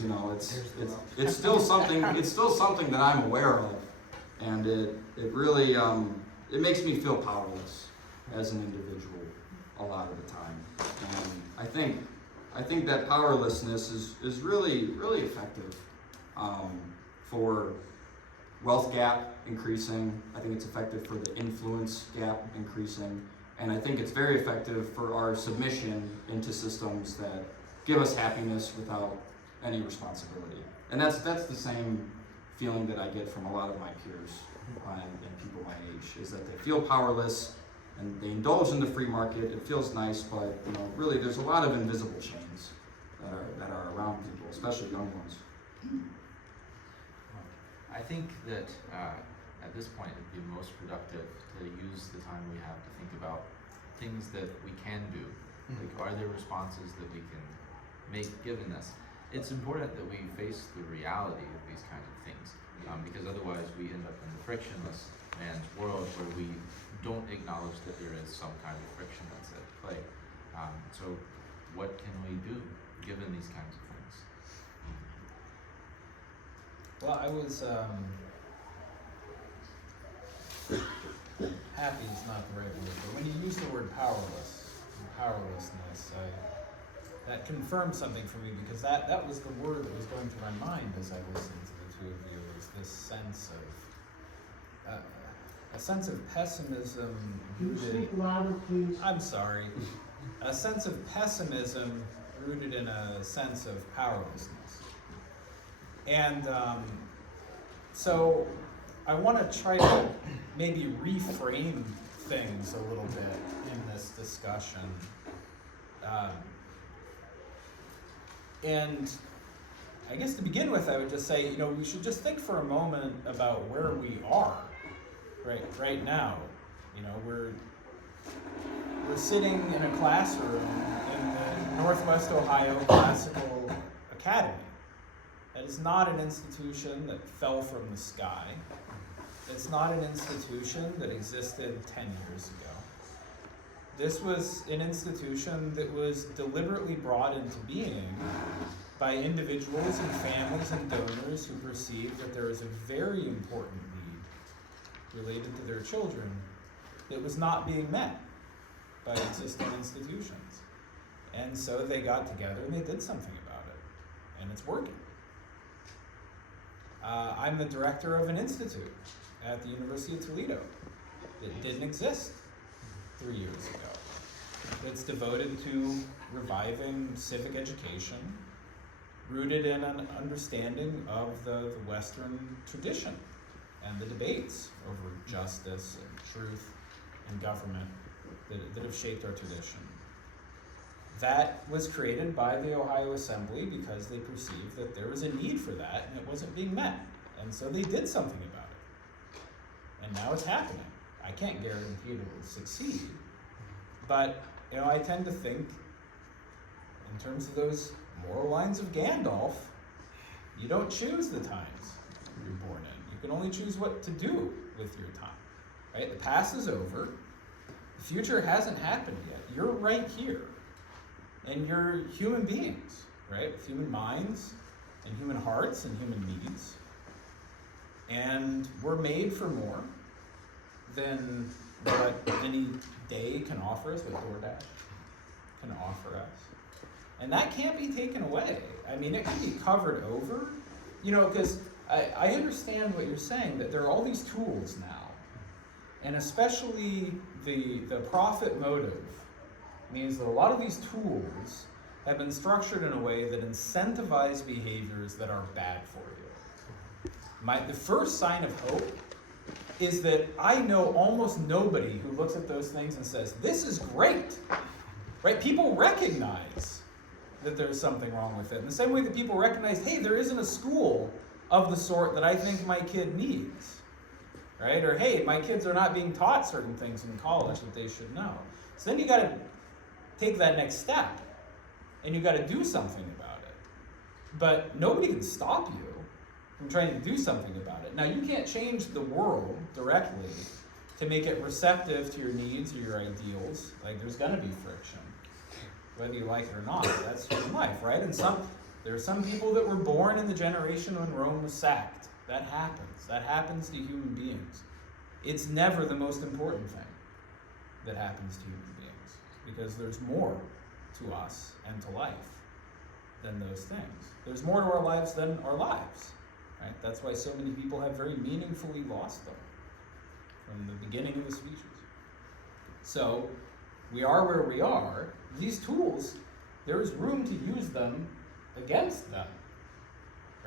you know, it's still something that I'm aware of, and it really it makes me feel powerless as an individual a lot of the time. And I think that powerlessness is really effective for wealth gap increasing. I think it's effective for the influence gap increasing. And I think it's very effective for our submission into systems that give us happiness without any responsibility. And that's the same feeling that I get from a lot of my peers and people my age, is that they feel powerless and they indulge in the free market. It feels nice, but you know, really there's a lot of invisible chains that are around people, especially young ones. I think that at this point it'd be most productive to use the time we have to think about things that we can do. Like, are there responses that we can make given this? It's important that we face the reality of these kinds of things, because otherwise we end up in the frictionless man's world where we don't acknowledge that there is some kind of friction that's at play. So what can we do given these kinds of things? Well, I was happy is not the right word, but when you use the word powerlessness, that confirmed something for me, because that was the word that was going through my mind as I listened to the two of you. It was this sense of a sense of pessimism. Can you speak louder, please? I'm sorry. A sense of pessimism rooted in a sense of powerlessness. And so I want to try to maybe reframe things a little bit in this discussion. And I guess to begin with, I would just say, you know, we should just think for a moment about where we are right now. You know, we're sitting in a classroom in the Northwest Ohio Classical Academy. That is not an institution that fell from the sky. It's not an institution that existed 10 years ago. This was an institution that was deliberately brought into being by individuals and families and donors who perceived that there was a very important need related to their children that was not being met by existing institutions. And so they got together and they did something about it, and it's working. I'm the director of an institute at the University of Toledo that didn't exist 3 years ago. It's devoted to reviving civic education, rooted in an understanding of the Western tradition and the debates over justice and truth and government that have shaped our tradition. That was created by the Ohio Assembly because they perceived that there was a need for that and it wasn't being met. And so they did something about it. And now it's happening. I can't guarantee it will succeed, but you know, I tend to think in terms of those moral lines of Gandalf, you don't choose the times you're born in. You can only choose what to do with your time, right? The past is over. The future hasn't happened yet. You're right here. And you're human beings, right? With human minds and human hearts and human needs. And we're made for more than what any day can offer us, what DoorDash can offer us. And that can't be taken away. I mean, it can be covered over, you know, because I understand what you're saying, that there are all these tools now. And especially the profit motive means that a lot of these tools have been structured in a way that incentivize behaviors that are bad for you. The first sign of hope is that I know almost nobody who looks at those things and says, this is great, right? People recognize that there's something wrong with it. In the same way that people recognize, hey, there isn't a school of the sort that I think my kid needs, right? Or hey, my kids are not being taught certain things in college that they should know. So then you got to take that next step, and you got to do something about it. But nobody can stop you from trying to do something about it. Now, you can't change the world directly to make it receptive to your needs or your ideals. Like, there's gonna be friction, whether you like it or not. That's human life, right? And there are some people that were born in the generation when Rome was sacked. That happens. That happens to human beings. It's never the most important thing that happens to human beings, because there's more to us and to life than those things. There's more to our lives than our lives, right? That's why so many people have very meaningfully lost them from the beginning of the species. So we are where we are. These tools, there is room to use them against them,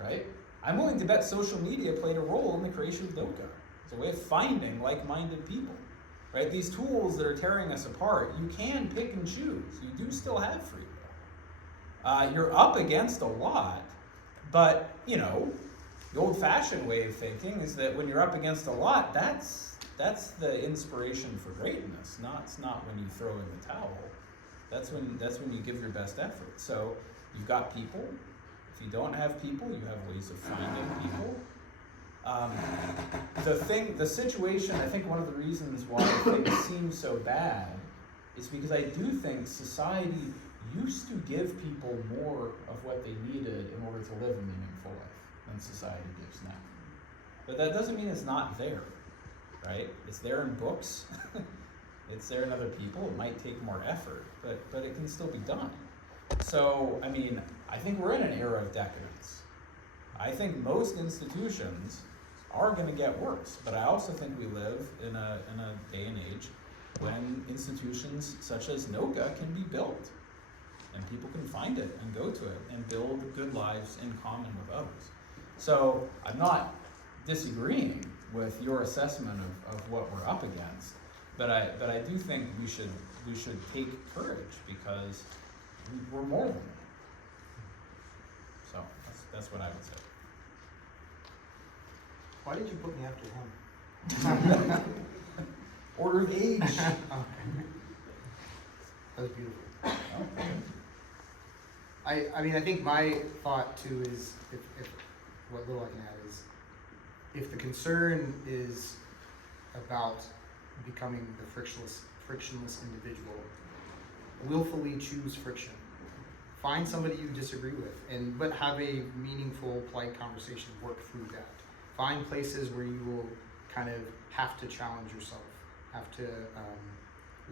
right? I'm willing to bet social media played a role in the creation of Doka. It's a way of finding like-minded people, right? These tools that are tearing us apart, you can pick and choose. You do still have free will. You're up against a lot, but, you know, the old-fashioned way of thinking is that when you're up against a lot, that's the inspiration for greatness. It's not when you throw in the towel. That's when you give your best effort. So you've got people. If you don't have people, you have ways of finding people. The situation, I think one of the reasons why things seem so bad is because I do think society used to give people more of what they needed in order to live a meaningful life than society gives now. But that doesn't mean it's not there, right? It's there in books. It's there in other people. It might take more effort, but it can still be done. So, I mean, I think we're in an era of decadence. I think most institutions are going to get worse, but I also think we live in a day and age when institutions such as NOCA can be built, and people can find it and go to it and build good lives in common with others. So I'm not disagreeing with your assessment of what we're up against, but I do think we should take courage, because we're more than that. So that's what I would say. Why did you put me after him? Order of age. Okay. That was beautiful. I mean, I think my thought too is, if what little I can add is, if the concern is about becoming the frictionless individual, willfully choose friction. Find somebody you disagree with, but have a meaningful, polite conversation. Work through that. Find places where you will kind of have to challenge yourself, have to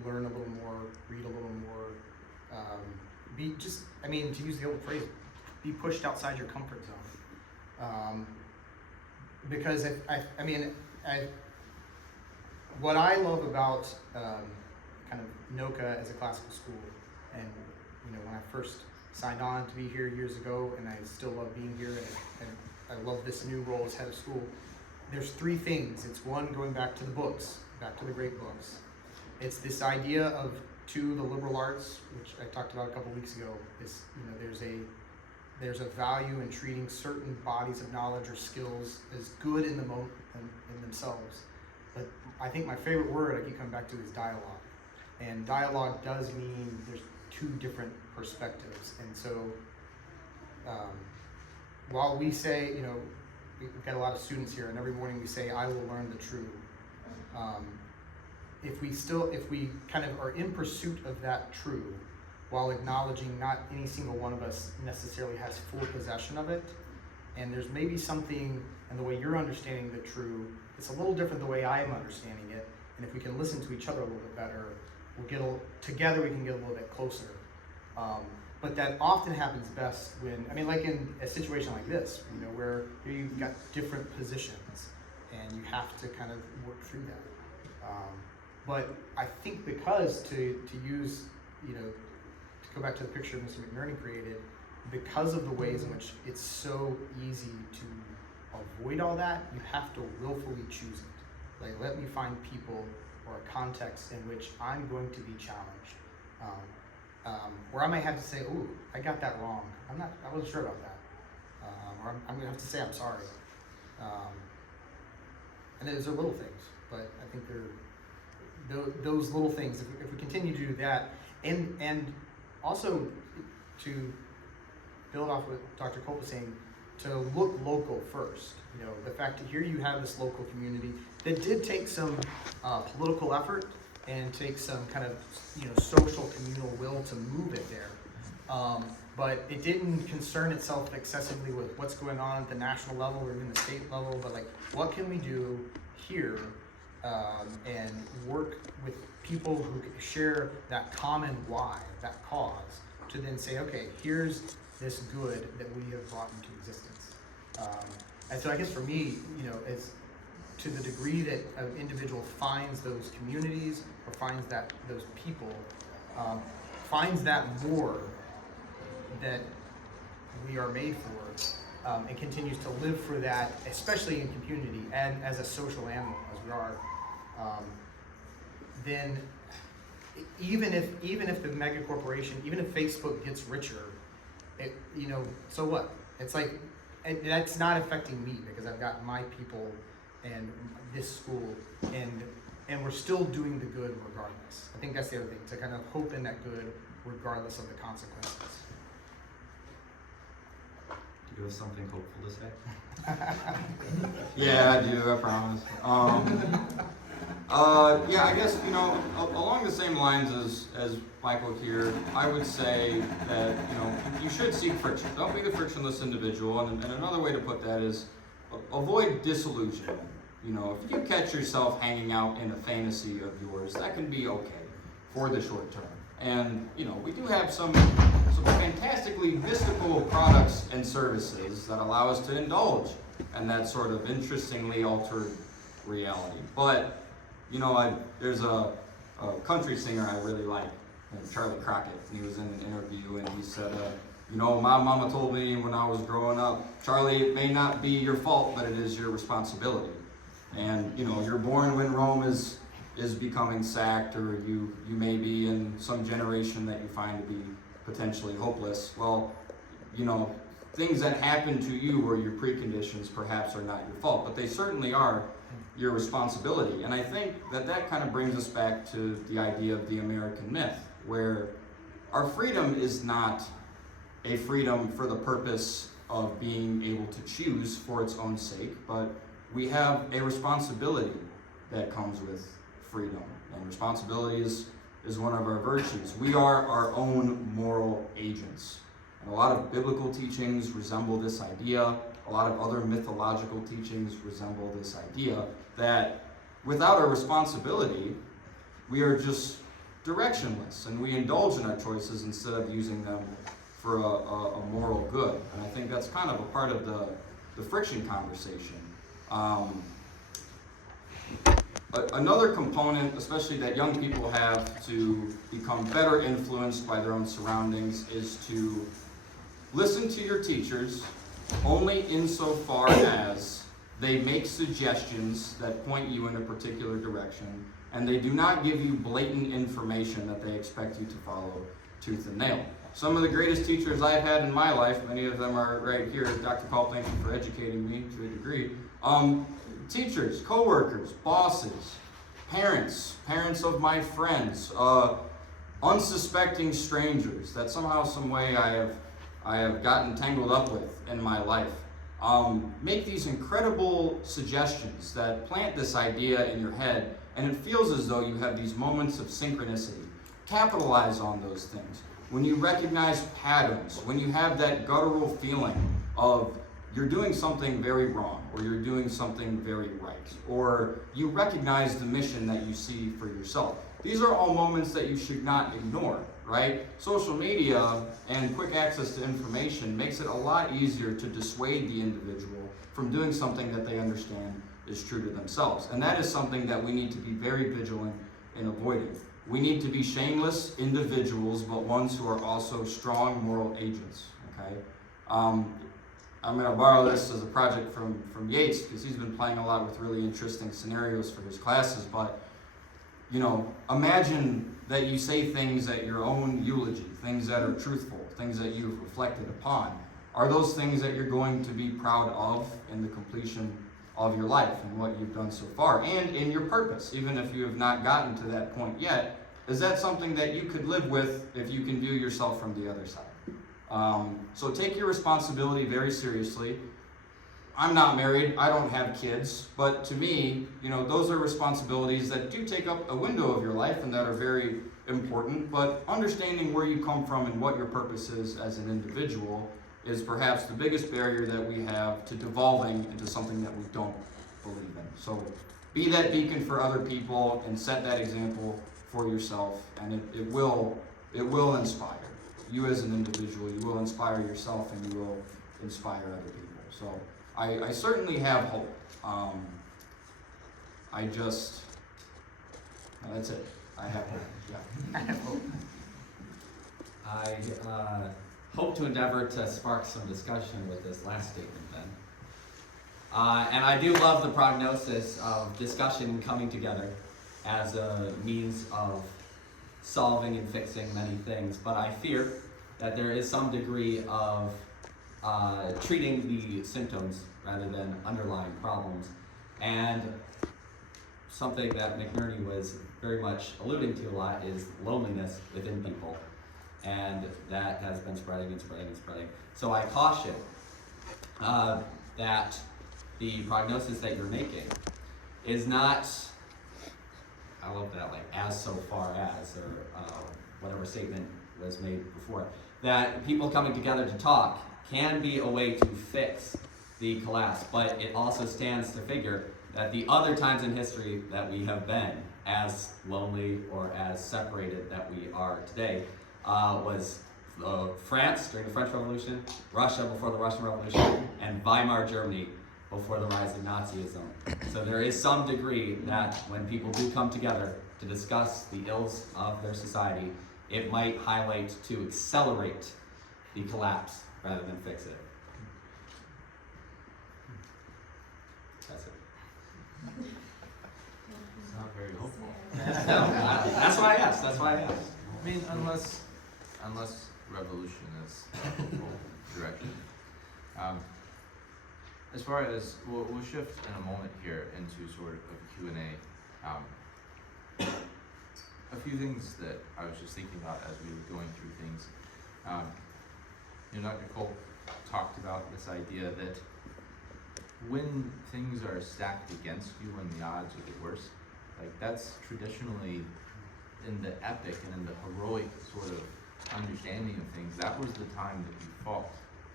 learn a little more, read a little more. To use the old phrase, be pushed outside your comfort zone. Because what I love about kind of NOCA as a classical school, and when I first signed on to be here years ago, and I still love being here, and I love this new role as head of school. There's three things. It's one, going back to the books, back to the great books. It's this idea of, two, the liberal arts, which I talked about a couple weeks ago. Is there's a value in treating certain bodies of knowledge or skills as good in themselves. But I think my favorite word I keep coming back to is dialogue. And dialogue does mean there's two different perspectives. And so while we say, we've got a lot of students here, and every morning we say, I will learn the truth. If we kind of are in pursuit of that true, while acknowledging not any single one of us necessarily has full possession of it, and there's maybe something in the way you're understanding the true, it's a little different the way I'm understanding it, and if we can listen to each other a little bit better, together we can get a little bit closer. But that often happens best when, like in a situation like this, where you've got different positions, and you have to kind of work through that. But I think because to use, to go back to the picture Mr. McNerney created, because of the ways in which it's so easy to avoid all that, you have to willfully choose it. Like, let me find people or a context in which I'm going to be challenged. Where I might have to say, ooh, I got that wrong. I wasn't sure about that. Or I'm gonna have to say I'm sorry. And those are little things, but I think those little things, if we continue to do that, and also to build off what Dr. Culp was saying, to look local first. You know, the fact that here you have this local community that did take some political effort and take some kind of, you know, social communal will to move it there. But it didn't concern itself excessively with what's going on at the national level or even the state level, but like, what can we do here and work with people who share that common why, that cause, to then say, okay, here's this good that we have brought into existence. And so I guess for me, you know, it's to the degree that an individual finds those communities or finds those people, finds that more that we are made for, and continues to live for that, especially in community and as a social animal as we are, then even if the mega corporation, even if Facebook gets richer, you know, so what? It's like, that's not affecting me because I've got my people and this school, and we're still doing the good regardless. I think that's the other thing, to kind of hope in that good regardless of the consequences. Do you have something hopeful to say? Yeah, I do, I promise. Yeah, I guess, you know, along the same lines as Michael here, I would say that, you know, you should seek friction. Don't be the frictionless individual. And another way to put that is avoid disillusionment. You know, if you catch yourself hanging out in a fantasy of yours, that can be okay for the short term. And, you know, we do have some fantastically mystical products and services that allow us to indulge in that sort of interestingly altered reality. But, you know, there's a country singer I really like, named Charlie Crockett, and he was in an interview and he said, you know, my mama told me when I was growing up, Charlie, it may not be your fault, but it is your responsibility. And, you know, you're born when Rome is becoming sacked, or you may be in some generation that you find to be potentially hopeless. Well, you know, things that happen to you or your preconditions perhaps are not your fault, but they certainly are your responsibility. And I think that kind of brings us back to the idea of the American myth, where our freedom is not a freedom for the purpose of being able to choose for its own sake, but we have a responsibility that comes with freedom. And responsibility is one of our virtues. We are our own moral agents. And a lot of biblical teachings resemble this idea. A lot of other mythological teachings resemble this idea that without our responsibility, we are just directionless, and we indulge in our choices instead of using them for a moral good. And I think that's kind of a part of the friction conversation. Another component, especially that young people have to become better influenced by their own surroundings, is to listen to your teachers only insofar as they make suggestions that point you in a particular direction, and they do not give you blatant information that they expect you to follow tooth and nail. Some of the greatest teachers I've had in my life, many of them are right here. Dr. Culp, thank you for educating me to a degree. Teachers, co-workers, bosses, parents of my friends, unsuspecting strangers that somehow, some way I have gotten tangled up with in my life. Make these incredible suggestions that plant this idea in your head, and it feels as though you have these moments of synchronicity. Capitalize on those things. When you recognize patterns, when you have that guttural feeling of you're doing something very wrong, or you're doing something very right, or you recognize the mission that you see for yourself. These are all moments that you should not ignore, right? Social media and quick access to information makes it a lot easier to dissuade the individual from doing something that they understand is true to themselves. And that is something that we need to be very vigilant in avoiding. We need to be shameless individuals, but ones who are also strong moral agents, okay? I'm going to borrow this as a project from Yates, because he's been playing a lot with really interesting scenarios for his classes. But, you know, imagine that you say things at your own eulogy, things that are truthful, things that you've reflected upon. are those things that you're going to be proud of in the completion of your life and what you've done so far, and in your purpose, even if you have not gotten to that point yet. Is that something that you could live with if you can view yourself from the other side? So take your responsibility very seriously. I'm not married, I don't have kids, but to me, those are responsibilities that do take up a window of your life and that are very important, but understanding where you come from and what your purpose is as an individual is perhaps the biggest barrier that we have to devolving into something that we don't believe in. So be that beacon for other people and set that example for yourself, and it will inspire you as an individual. You will inspire yourself, and you will inspire other people. So I certainly have hope. That's it. I have hope. Yeah. I have hope. I hope to endeavor to spark some discussion with this last statement then. And I do love the prognosis of discussion coming together as a means of solving and fixing many things, but I fear that there is some degree of treating the symptoms rather than underlying problems. And something that McNerney was very much alluding to a lot is loneliness within people. And that has been spreading and spreading and spreading. So I caution that the prognosis that you're making is not, I love that, like as so far as, or whatever statement was made before, that people coming together to talk can be a way to fix the collapse, but it also stands to figure that the other times in history that we have been as lonely or as separated that we are today was France during the French Revolution, Russia before the Russian Revolution, and Weimar Germany before the rise of Nazism. So there is some degree that when people do come together to discuss the ills of their society, it might highlight to accelerate the collapse rather than fix it. That's it. It's not very hopeful. That's why I asked. That's why I asked. I mean, unless revolution is a hopeful direction. As far as, we'll shift in a moment here into sort of a Q&A. A few things that I was just thinking about as we were going through things. Dr. Culp talked about this idea that when things are stacked against you, when the odds are the worst, like that's traditionally in the epic and in the heroic sort of understanding of things, that was the time that you fought.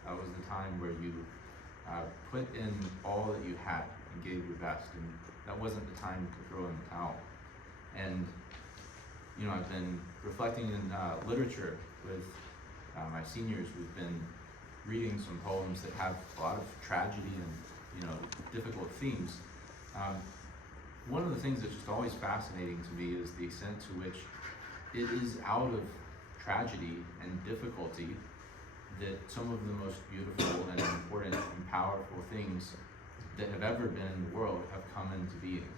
That was the time where you put in all that you had and gave your best, and that wasn't the time to throw in the towel. And I've been reflecting in literature with my seniors. We've been reading some poems that have a lot of tragedy and difficult themes. One of the things that's just always fascinating to me is the extent to which it is out of tragedy and difficulty that some of the most beautiful and important and powerful things that have ever been in the world have come into being.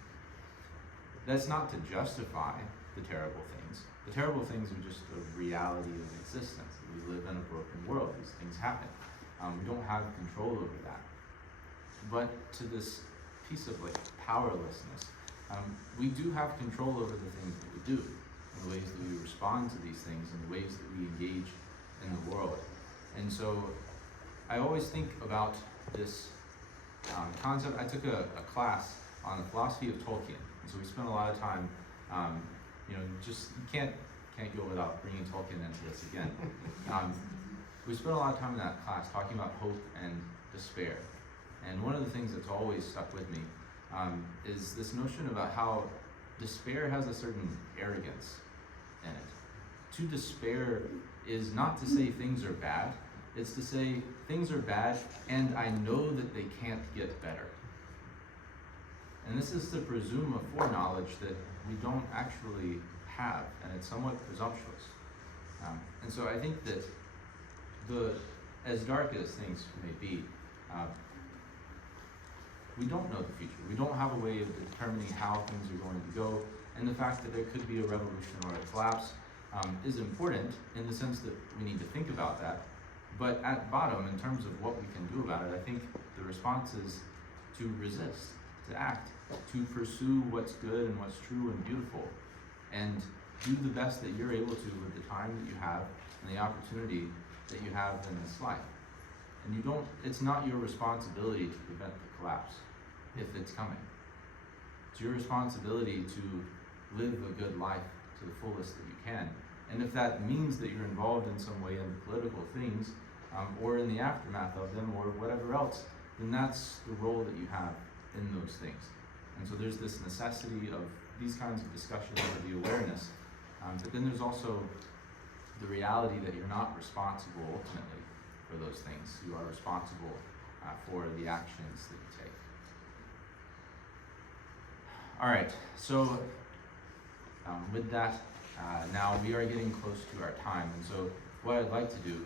That's not to justify the terrible things. The terrible things are just a reality of existence. We live in a broken world. These things happen. We don't have control over that. But to this piece of powerlessness, we do have control over the things that we do, and the ways that we respond to these things, and the ways that we engage in the world. And so I always think about this concept. I took a class on the philosophy of Tolkien, and so we spent a lot of time, you can't go without bringing Tolkien into this again. We spent a lot of time in that class talking about hope and despair. And one of the things that's always stuck with me is this notion about how despair has a certain arrogance in it. To despair is not to say things are bad, it's to say things are bad and I know that they can't get better. And this is to presume a foreknowledge that we don't actually have, and it's somewhat presumptuous. And so I think that as dark as things may be, we don't know the future. We don't have a way of determining how things are going to go, and the fact that there could be a revolution or a collapse is important in the sense that we need to think about that, But at bottom, in terms of what we can do about it, I think the response is to resist, to act, to pursue what's good and what's true and beautiful, and do the best that you're able to with the time that you have and the opportunity that you have in this life. And it's not your responsibility to prevent the collapse if it's coming. It's your responsibility to live a good life to the fullest that you can. And if that means that you're involved in some way in political things, or in the aftermath of them, or whatever else, then that's the role that you have in those things. And so there's this necessity of these kinds of discussions, or the awareness, but then there's also the reality that you're not responsible ultimately for those things. You are responsible for the actions that you take. All right, so with that, now we are getting close to our time, and so what I'd like to do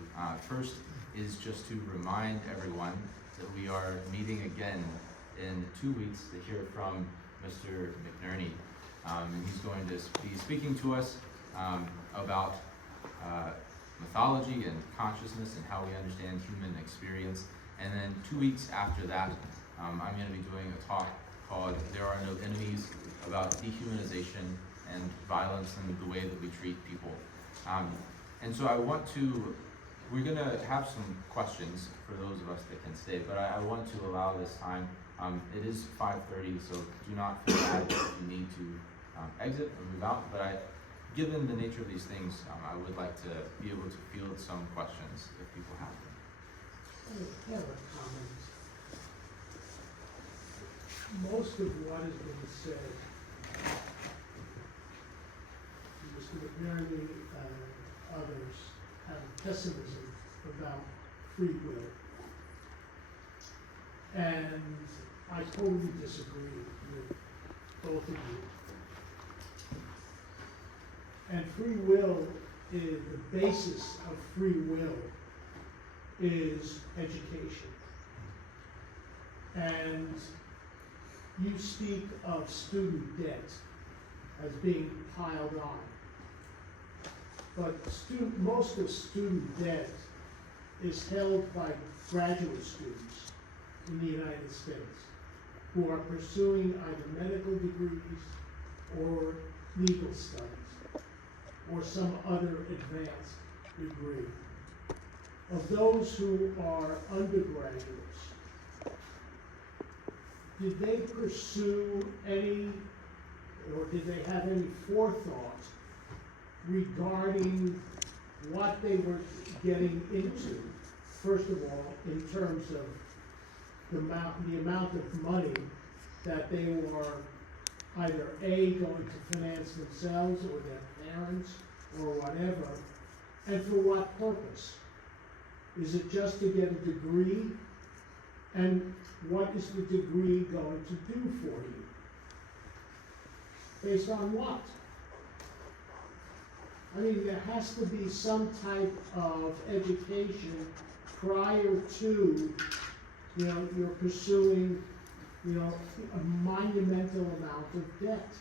first is just to remind everyone that we are meeting again in 2 weeks to hear from Mr. McNerney, and he's going to be speaking to us about mythology and consciousness and how we understand human experience. And then 2 weeks after that, I'm going to be doing a talk called "There Are No Enemies," about dehumanization and violence and the way that we treat people. And so we're going to have some questions for those of us that can stay, but I want to allow this time. It is 5:30, so do not feel bad if you need to exit or move out, but given the nature of these things, I would like to be able to field some questions if people have them. I have a comment. Most of what has been said, Mr. McNerney and others have pessimism about free will. And I totally disagree with both of you. And free will is the basis of free will is education. And you speak of student debt as being piled on. But most of student debt is held by graduate students in the United States who are pursuing either medical degrees or legal studies or some other advanced degree. Of those who are undergraduates, did they pursue any, or did they have any forethought regarding what they were getting into, first of all, in terms of the amount of money that they were either A, going to finance themselves or their parents or whatever, and for what purpose? Is it just to get a degree? And what is the degree going to do for you? Based on what? I mean, there has to be some type of education prior to, you're pursuing, a monumental amount of debt.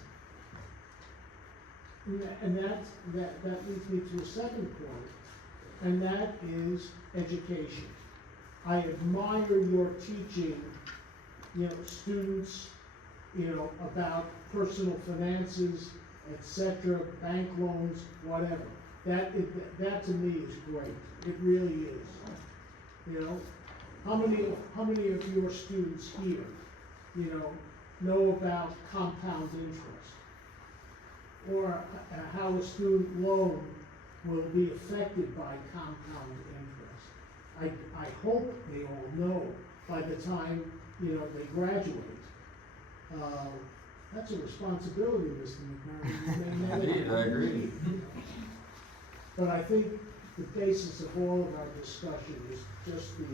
And that leads me to a second point, and that is education. I admire your teaching, students, about personal finances, etc., bank loans, whatever. That to me is great. It really is. How many of your students here, know about compound interest, or how a student loan will be affected by compound interest? I hope they all know by the time they graduate. That's a responsibility, Mr. McNerney. Indeed, I agree. But I think the basis of all of our discussion is just the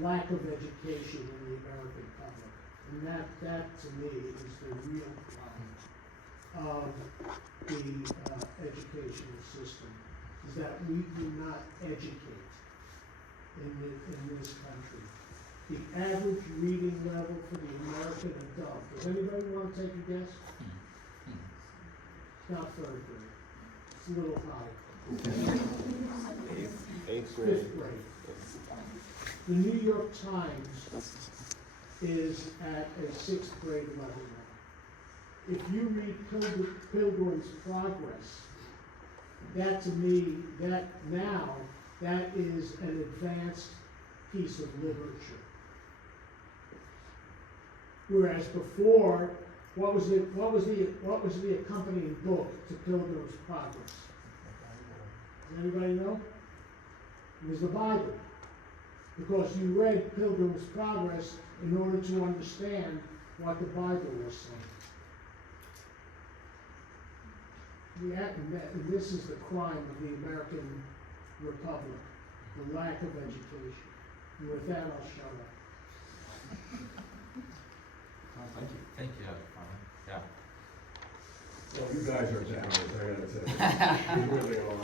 lack of education in the American public. And that to me is the real problem of the educational system, is that we do not educate in this country. The average reading level for the American adult, does anybody want to take a guess? It's not third grade, it's a little high. Fifth grade. The New York Times is at a sixth grade level now. If you read Pilgrim's Progress, that to me, that is an advanced piece of literature. Whereas before, what was the accompanying book to Pilgrim's Progress? Does anybody know? It was the Bible. Because you read Pilgrim's Progress in order to understand what the Bible was saying. And this is the crime of the American Republic, the lack of education. And with that, I'll shut up. Thank you. Thank you, yeah. Well, you guys are downers, I gotta say. You really are.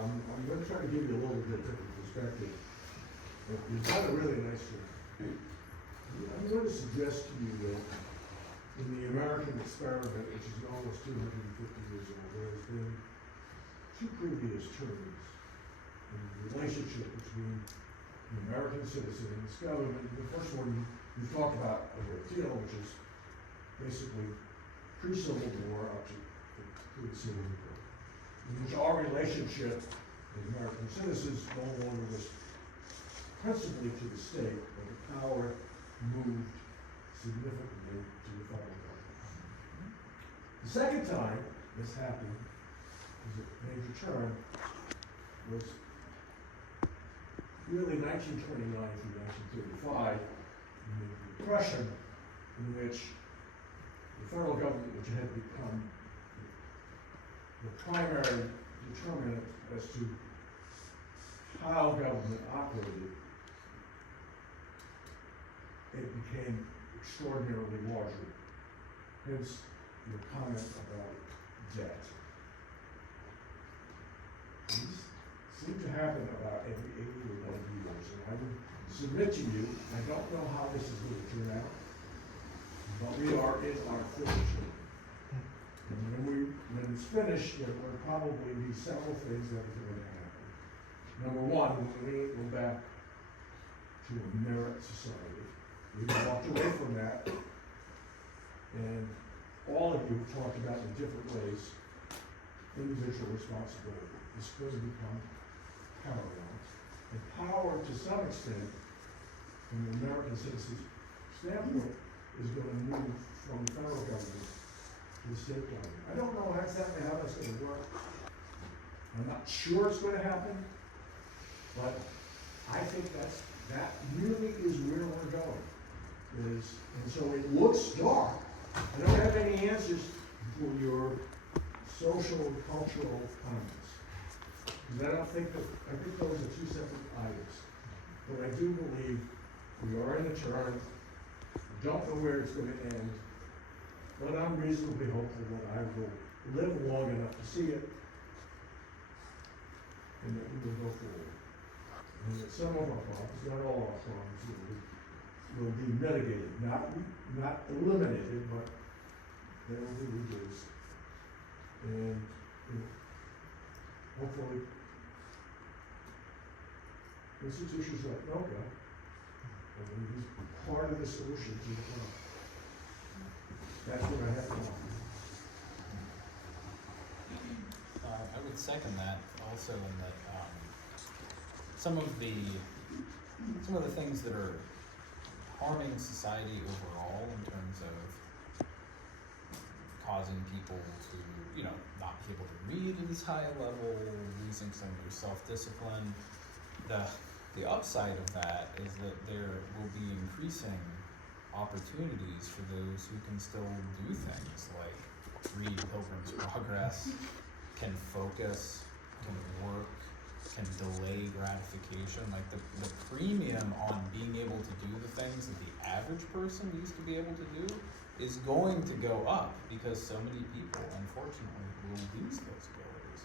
I'm gonna try to give you a little bit different perspective. But you've done a really nice job. I'm going to suggest to you that in the American experiment, which is almost 250 years old, there has been two previous terms in the relationship between the American citizen and its government. The first one you talked about a great deal, which is basically pre-Civil War up to the Civil War, in which our relationship as American citizens no longer was principally to the state, but the power moved significantly to the federal government. The second time this happened, was a major term, was really 1929 through 1935, in the Depression, in which the federal government, which had become the primary determinant as to how government operated, it became extraordinarily larger. Hence your comment about debt. These seem to happen about every 80 or 90 years, and I would submit to you, I don't know how this is going to turn out, but we are in our finish. And when it's finished, there will probably be several things that are going to happen. Number one, we go back to a merit society. We walked away from that, and all of you have talked about in different ways individual responsibility. It's going to become paramount. And power, to some extent, from the American citizen's standpoint, is going to move from the federal government to the state government. I don't know exactly how that's going to work. I'm not sure it's going to happen, but I think that really is where we're going. And so it looks dark. I don't have any answers for your social and cultural comments. Because I think those are two separate items. But I do believe we are in a turn. I don't know where it's going to end. But I'm reasonably hopeful that I will live long enough to see it. And that we will go forward. And that some of our problems, not all our problems, will be mitigated, not eliminated, but they will be reduced. And hopefully, institutions like NOCA will be part of the solution to the problem. That's what I have to offer. I would second that also in that some of the things that are harming society overall in terms of causing people to, not be able to read at as high a level, losing some of their self-discipline. The upside of that is that there will be increasing opportunities for those who can still do things like read Pilgrim's Progress, can focus, can work, can delay gratification. Like the premium on being able to do the things that the average person used to be able to do is going to go up because so many people, unfortunately, will lose those abilities.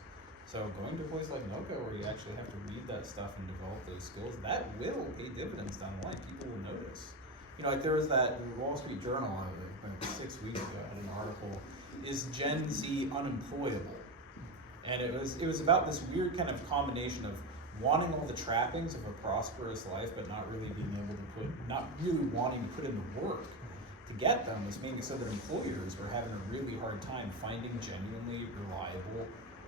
So going to a place like NOCA where you actually have to read that stuff and develop those skills, that will pay dividends down the line. People will notice. Like there was that Wall Street Journal, like 6 weeks ago, had an article, is Gen Z unemployable? And it was about this weird kind of combination of wanting all the trappings of a prosperous life, but not really being able to not really wanting to put in the work to get them, was mainly so that employers were having a really hard time finding genuinely reliable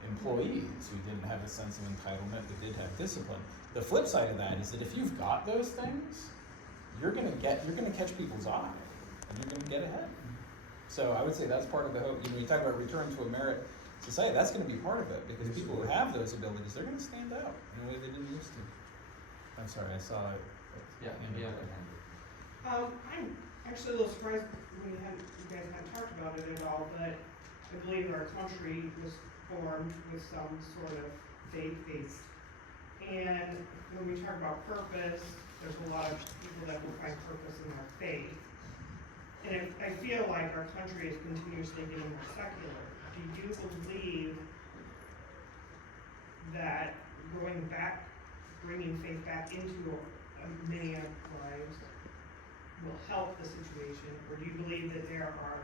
employees who didn't have a sense of entitlement, but did have discipline. The flip side of that is that if you've got those things, you're gonna catch people's eye, and you're gonna get ahead. So I would say that's part of the hope. You talk about return to a merit society, that's gonna be part of it, because people who have those abilities, they're gonna stand out in a way they didn't used to. I'm sorry, I saw it. Yeah, maybe I can handle it. I'm actually a little surprised you guys haven't talked about it at all, but I believe our country was formed with some sort of faith base. And when we talk about purpose, there's a lot of people that will find purpose in their faith. And I feel like our country is continuously getting more secular. Do you believe that bringing faith back into many of our lives will help the situation, or do you believe that there are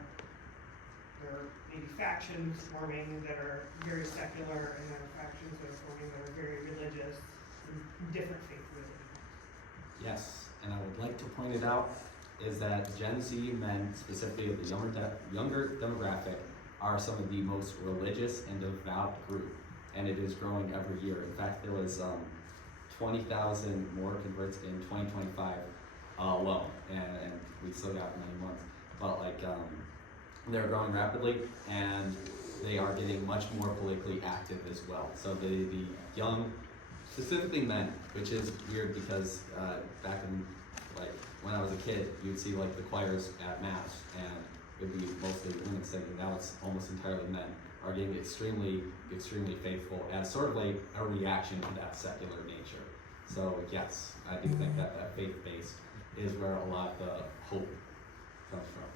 maybe factions forming that are very secular, and there are factions that are forming that are very religious, and different faith religions? Yes, and I would like to point it out is that Gen Z men, specifically the younger demographic, are some of the most religious and devout group, and it is growing every year. In fact, there was 20,000 more converts in 2025 alone, and we still got many months. But they're growing rapidly, and they are getting much more politically active as well. So the young, specifically men, which is weird because back in when I was a kid, you'd see the choirs at mass, and it would be mostly women singing. Now it's almost entirely men, are getting extremely, extremely faithful as sort of a reaction to that secular nature. So yes, I do think that faith-based is where a lot of the hope comes from.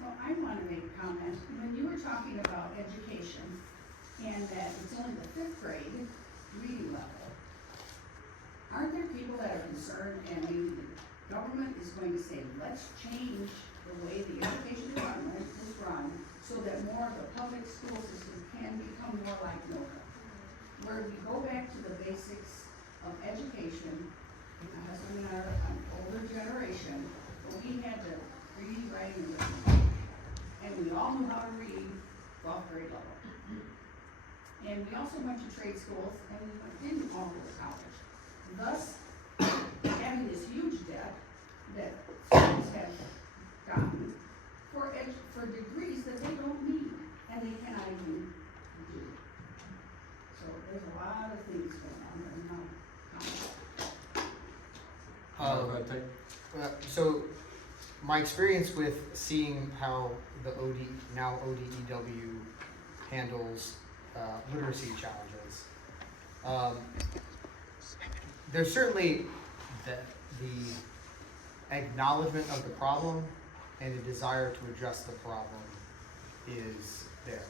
So I want to make a comment. When you were talking about education and that it's only the 5th grade reading level, aren't there people that are concerned, and maybe the government is going to say, let's change the way the education department is run so that more of the public school system can become more like Milton, where we go back to the basics of education. My husband and I are an older generation, but we had to read, write, and listen. And we all knew how to read 12th grade level. And we also went to trade schools, and we didn't all go to college. Thus, having this huge debt that students have gotten for degrees that they don't need, and they cannot even do. So there's a lot of things going on right now. So my experience with seeing how the now ODEW handles literacy challenges, there's certainly the acknowledgement of the problem and the desire to address the problem is there.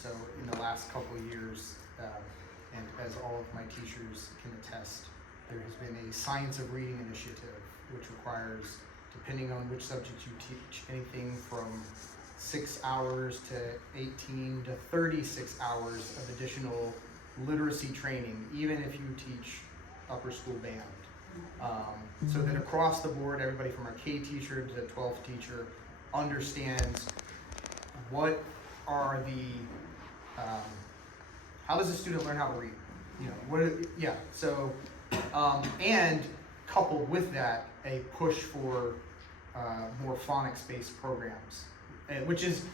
So in the last couple of years, and as all of my teachers can attest, there has been a Science of Reading initiative, which requires, depending on which subject you teach, anything from 6 hours to 18 to 36 hours of additional literacy training, even if you teach upper school band. So that across the board, everybody from our K teacher to the 12th teacher understands what are the, how does a student learn how to read? And coupled with that, a push for more phonics-based programs, which is,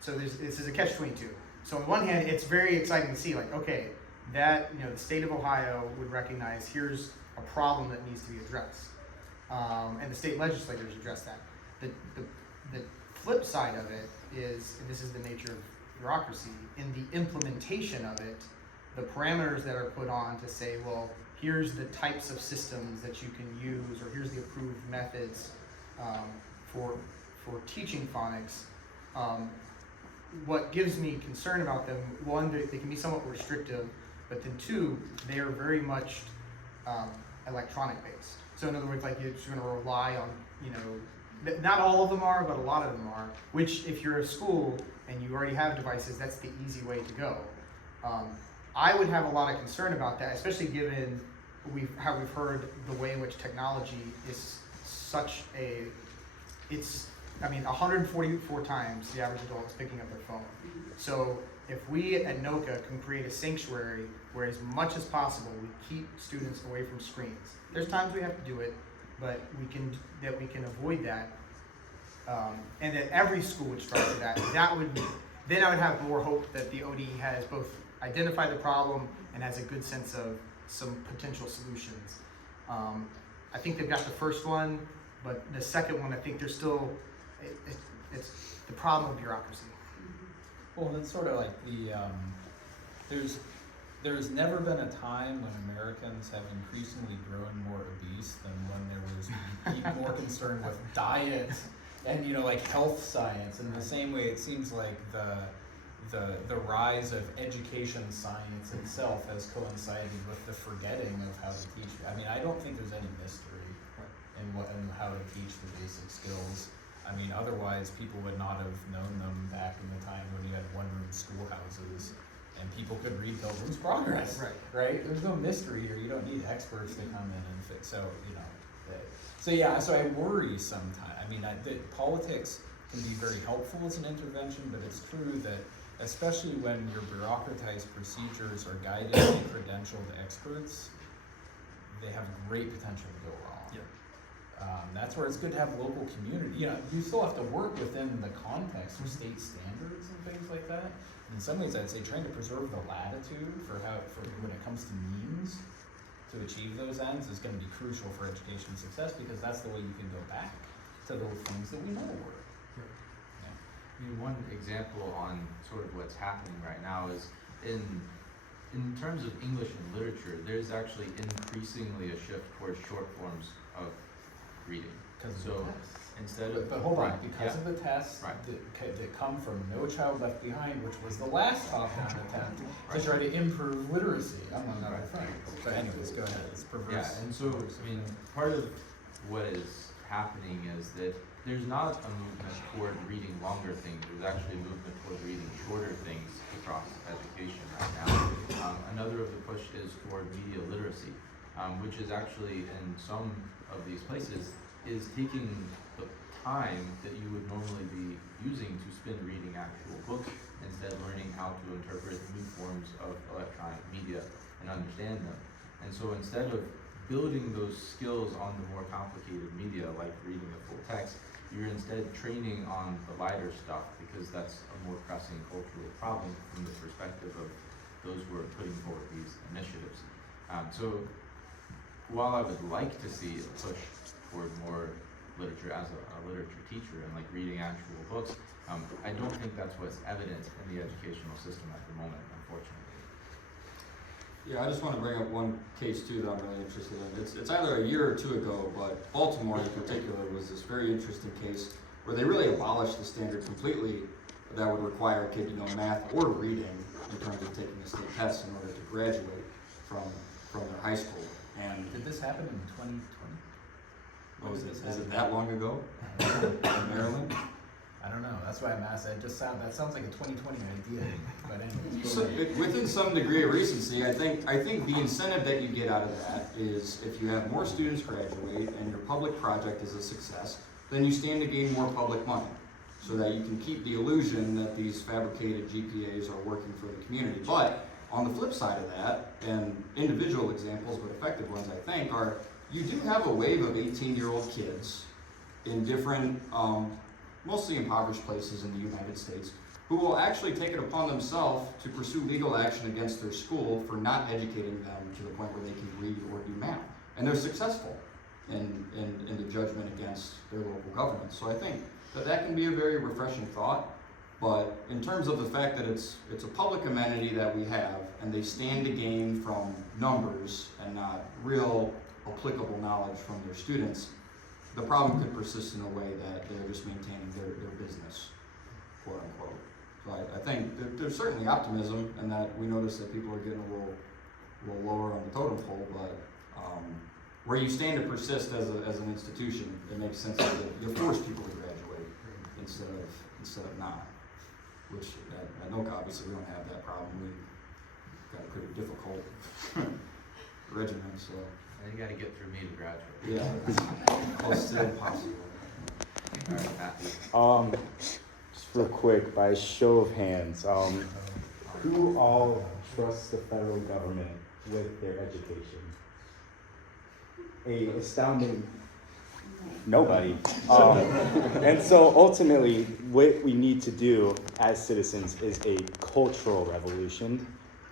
so this is a catch-22. So on one hand, it's very exciting to see, okay, that, the state of Ohio would recognize here's a problem that needs to be addressed. And the state legislators address that. The flip side of it is, and this is the nature of bureaucracy, in the implementation of it, the parameters that are put on to say, well, here's the types of systems that you can use, or here's the approved methods for teaching phonics. What gives me concern about them, one, they can be somewhat restrictive, but then two, they are very much electronic based. So in other words, you're just going to rely on not all of them are, but a lot of them are, which if you're a school and you already have devices, that's the easy way to go. I would have a lot of concern about that, especially given how we've heard the way in which technology is such a, 144 times the average adult is picking up their phone. So if we at NOCA can create a sanctuary where as much as possible we keep students away from screens. There's times we have to do it, but we can avoid that, and that every school would strive for that. Then I would have more hope that the OD has both identified the problem and has a good sense of some potential solutions. I think they've got the first one, but the second one, I think there's still, it's the problem of bureaucracy. Well, it's sort of like there's never been a time when Americans have increasingly grown more obese than when there was more concern with diet and like health science. In the same way, it seems like the rise of education science itself has coincided with the forgetting of how to teach. I mean, I don't think there's any mystery in how to teach the basic skills. I mean, otherwise people would not have known them back in the time when you had one-room schoolhouses and people could read Pilgrim's Progress, right? There's no mystery here. You don't need experts to come in and fix. So so I worry sometimes. I mean, politics can be very helpful as an intervention, but it's true that especially when your bureaucratized procedures are guided by credentialed experts, they have great potential to go wrong. That's where it's good to have local community. You still have to work within the context of state standards and things like that. In some ways, I'd say trying to preserve the latitude for when it comes to means to achieve those ends is going to be crucial for education success, because that's the way you can go back to those things that we know work. I mean, one example on sort of what's happening right now is in terms of English and literature, there's actually increasingly a shift towards short forms of reading. So instead of but hold on, because of the tests Right. that come from No Child Left Behind, which was the last top-down attempt to try to improve literacy, among other things. But anyways, go ahead. It's perverse. Yeah, and so I mean, part of what is happening is that there's not a movement toward reading longer things. There's actually a movement toward reading shorter things across education right now. Another of the push is toward media literacy, which is actually in some of these places is taking the time that you would normally be using to spend reading actual books, instead learning how to interpret new forms of electronic media and understand them. And so instead of building those skills on the more complicated media, like reading the full text, you're instead training on the lighter stuff, because that's a more pressing cultural problem from the perspective of those who are putting forward these initiatives. So while I would like to see a push toward more literature as a literature teacher and like reading actual books, I don't think that's what's evident in the educational system at the moment, unfortunately. Yeah, I just want to bring up one case too that I'm really interested in. It's either a year or two ago, but Baltimore in particular was this very interesting case where they really abolished the standard completely that would require a kid to know math or reading in terms of taking the state test in order to graduate from their high school. And Did this happen in 2020? is it that long ago in Maryland? I don't know. That's why I'm asking. That sounds like a 2020 idea. But anyways, So, within some degree of recency, I think the incentive that you get out of that is if you have more students graduate and your public project is a success, then you stand to gain more public money, so that you can keep the illusion that these fabricated GPAs are working for the community. But on the flip side of that, and individual examples, but effective ones I think, are you do have a wave of 18-year-old kids in different, mostly impoverished places in the United States, who will actually take it upon themselves to pursue legal action against their school for not educating them to the point where they can read or do math. And they're successful in the judgment against their local government. So I think that can be a very refreshing thought. But in terms of the fact that it's a public amenity that we have, and they stand to gain from numbers and not real applicable knowledge from their students, the problem could persist in a way that they're just maintaining their business, quote unquote. So I think there's certainly optimism, and that we notice that people are getting a little lower on the totem pole, but where you stand to persist as an institution, it makes sense that you force people to graduate instead of not. Which at NOCA, obviously, we don't have that problem. We've got a pretty difficult regimen, so. And you gotta get through me to graduate. Yeah, close to impossible. All right, Matthew. Just real quick, by show of hands, who all trusts the federal government with their education? A astounding nobody. And so ultimately, what we need to do as citizens is a cultural revolution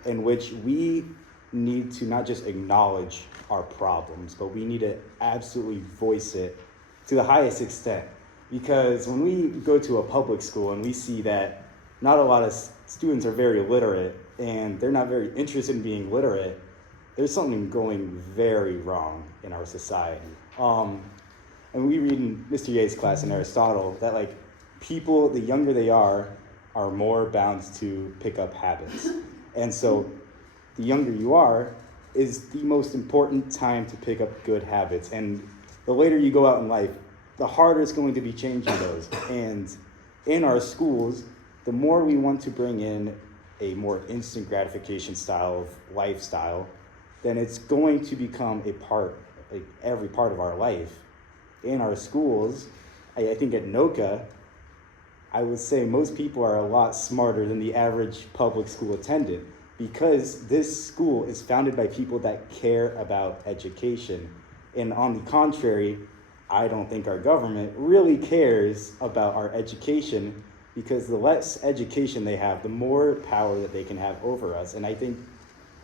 in which we need to not just acknowledge our problems, but we need to absolutely voice it to the highest extent. Because when we go to a public school and we see that not a lot of students are very literate and they're not very interested in being literate, there's something going very wrong in our society. And we read in Mr. Yates' class in Aristotle that like people, the younger they are more bound to pick up habits. And so the younger you are is the most important time to pick up good habits. And the later you go out in life, the harder it's going to be changing those. And in our schools, the more we want to bring in a more instant gratification style of lifestyle, then it's going to become a part, like every part of our life. In our schools, I think at NOCA, I would say most people are a lot smarter than the average public school attendant because this school is founded by people that care about education. And on the contrary, I don't think our government really cares about our education because the less education they have, the more power that they can have over us. And I think,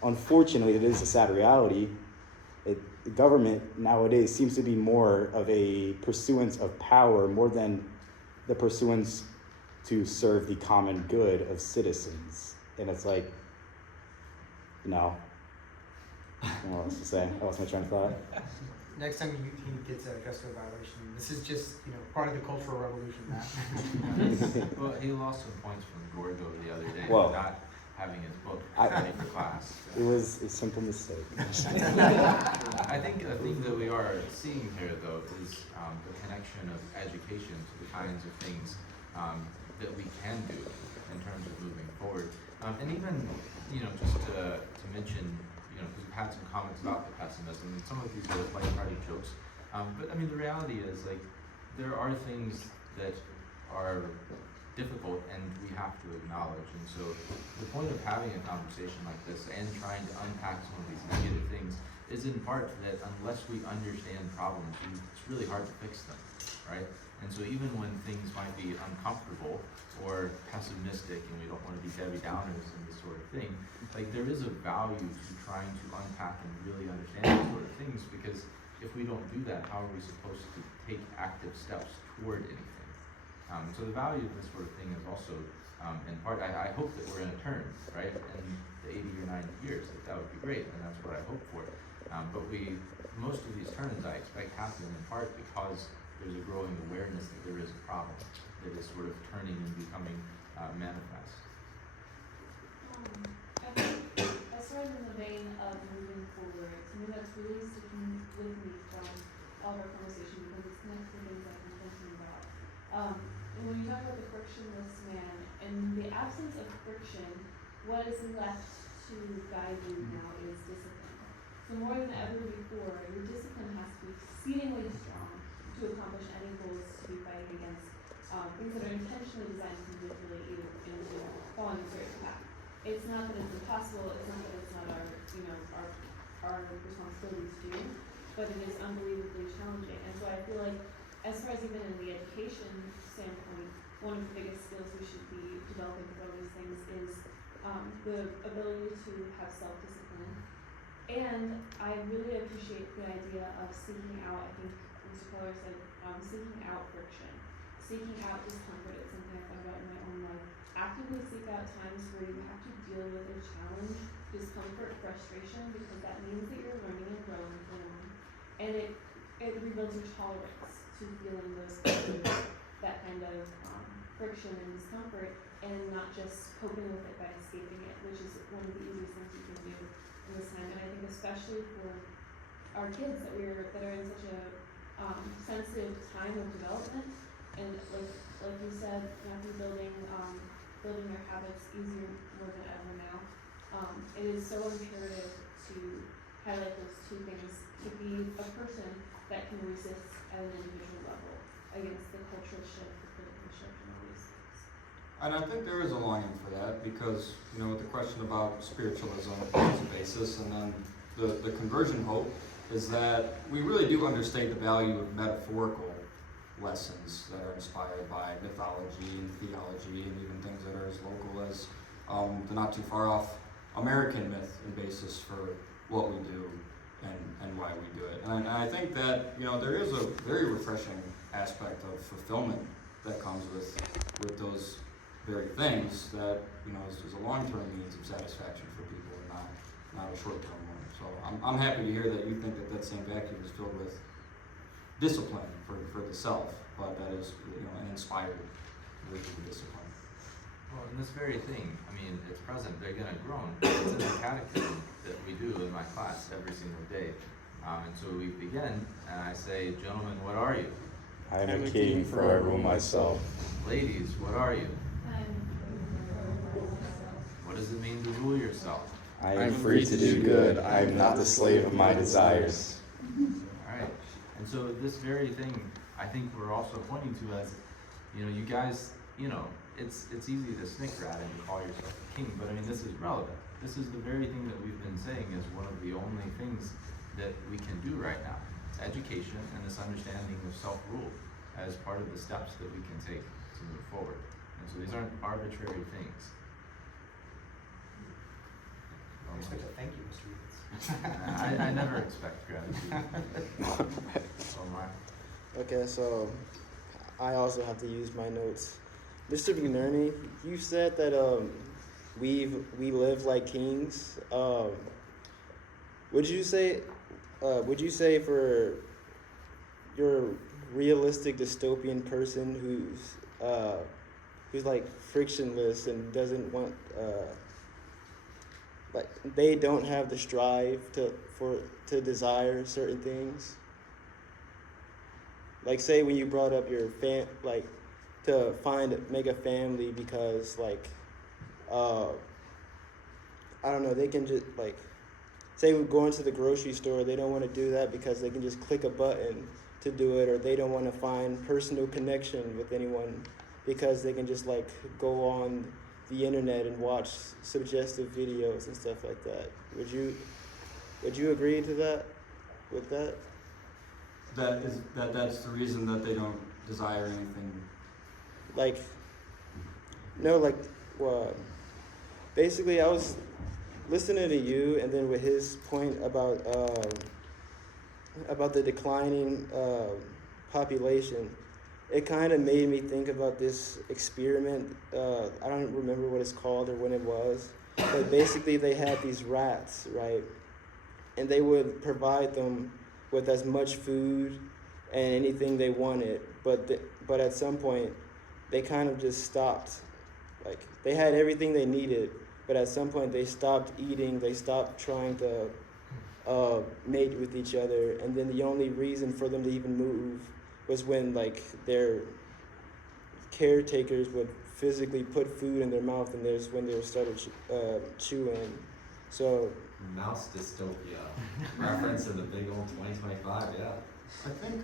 unfortunately, it is a sad reality. The government nowadays seems to be more of a pursuance of power more than the pursuance to serve the common good of citizens. And it's like, I don't know what else to say. I lost my train of thought. Next time he gets a dress code violation, this is just, part of the cultural revolution, Matt. Well, he lost some points from Gorgo the other day Well, for not having his book ready for class. It was a simple mistake. I think the thing that we are seeing here, though, is the connection of education to the kinds of things that we can do in terms of moving forward. And even, just to mention, because we've had some comments about the pessimism, and some of these are lighthearted jokes. But I mean, the reality is, there are things that are difficult and we have to acknowledge. And so the point of having a conversation like this and trying to unpack some of these negative things is in part that unless we understand problems, it's really hard to fix them, right? And so even when things might be uncomfortable or pessimistic and we don't want to be Debbie Downers and this sort of thing, there is a value to trying to unpack and really understand these sort of things, because if we don't do that, how are we supposed to take active steps toward anything? So the value of this sort of thing is also, in part, I hope that we're in a turn, right? In the 80 or 90 years, that would be great, and that's what I hope for. But most of these turns I expect happen in part because there's a growing awareness that there is a problem that is sort of turning and becoming manifest. I think, as far as in the vein of moving forward, something that's really sticking with me from all of our conversation, because it's connected to things I've been thinking about. And when you talk about the frictionless man, in the absence of friction, what is left to guide you now is discipline. So more than ever before, your discipline has to be exceedingly strong to accomplish any goals to be fighting against things that are intentionally designed to manipulate you into following a certain path. It's not that it's impossible, it's not that it's not our responsibility to do, but it is unbelievably challenging. And so I feel like, as far as even in the education standpoint, one of the biggest skills we should be developing with all these things is the ability to have self-discipline. And I really appreciate the idea of seeking out, I think Mr. Kelleher said, seeking out friction, seeking out discomfort. It's something I've thought about in my own life. Actively seek out times where you have to deal with a challenge, discomfort, frustration, because that means that you're learning and growing from it. And it rebuilds your tolerance to feeling those that kind of friction and discomfort, and not just coping with it by escaping it, which is one of the easiest things you can do in this time. And I think especially for our kids that are in such a sensitive time of development, and like you said, Matthew, building their habits easier more than ever now. It is so imperative to highlight those two things, to be a person that can resist at an individual level against the cultural shift, the political shift, and all these things. And I think there is a longing for that because, with the question about spiritualism as a basis, and then the conversion hope is that we really do understate the value of metaphorical lessons that are inspired by mythology and theology and even things that are as local as the not too far off American myth and basis for what we do and why we do it. And I think that, there is a very refreshing aspect of fulfillment that comes with those very things that, is a long-term means of satisfaction for people and not a short-term one. So I'm happy to hear that you think that same vacuum is filled with discipline for the self, but that is, an inspired living discipline. Well, in this very thing, it's present, they're gonna groan. It's in the catechism that we do in my class every single day. And so we begin, and I say, gentlemen, what are you? I am a king, for I rule myself. Ladies, what are you? What does it mean to rule yourself? I am free to do good. I am not the slave of my desires. Alright, and so this very thing, I think we're also pointing to as, you guys, it's easy to snicker at it and call yourself a king, but this is relevant. This is the very thing that we've been saying is one of the only things that we can do right now. It's education and this understanding of self-rule as part of the steps that we can take to move forward. And so these aren't arbitrary things. I expect a thank you, Mr. Yates. I never expect gratitude. Omar. Okay, so I also have to use my notes. Mr. McNerney, you said that we live like kings. Would you say for your realistic dystopian person who's like frictionless and doesn't want like they don't have the strive to desire certain things? Like say when you brought up your to make a family because I don't know, they can just say we're going to the grocery store, they don't want to do that because they can just click a button to do it, or they don't want to find personal connection with anyone because they can just go on the internet and watch suggestive videos and stuff like that. Would you agree to that? With that? That's the reason that they don't desire anything. Basically I was listening to you, and then with his point about the declining population, it kind of made me think about this experiment. I don't remember what it's called or when it was, but basically they had these rats, right? And they would provide them with as much food and anything they wanted, but at some point they kind of just stopped. They had everything they needed, but at some point they stopped eating, they stopped trying to mate with each other, and then the only reason for them to even move was when their caretakers would physically put food in their mouth, and there's when they started chewing. So mouse dystopia reference in the big old 2025, yeah.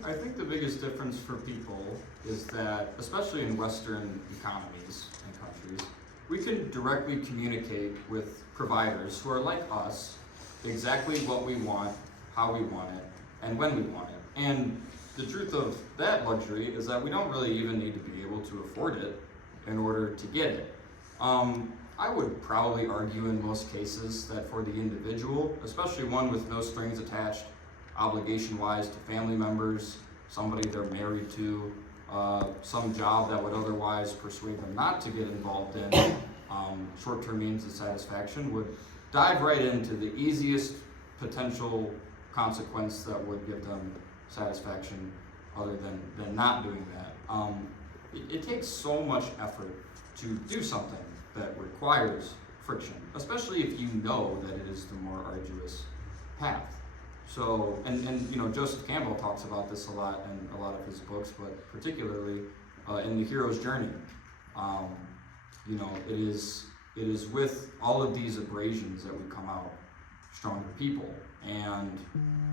I think the biggest difference for people is that, especially in Western economies and countries, we can directly communicate with providers who are like us, exactly what we want, how we want it, and when we want it. And the truth of that luxury is that we don't really even need to be able to afford it in order to get it. I would probably argue in most cases that for the individual, especially one with no strings attached, obligation-wise to family members, somebody they're married to, some job that would otherwise persuade them not to get involved in short-term means of satisfaction, would dive right into the easiest potential consequence that would give them satisfaction other than not doing that. It takes so much effort to do something that requires friction, especially if you know that it is the more arduous path. So, and you know, Joseph Campbell talks about this a lot in a lot of his books, but particularly in The Hero's Journey. You know, it is with all of these abrasions that we come out stronger people. And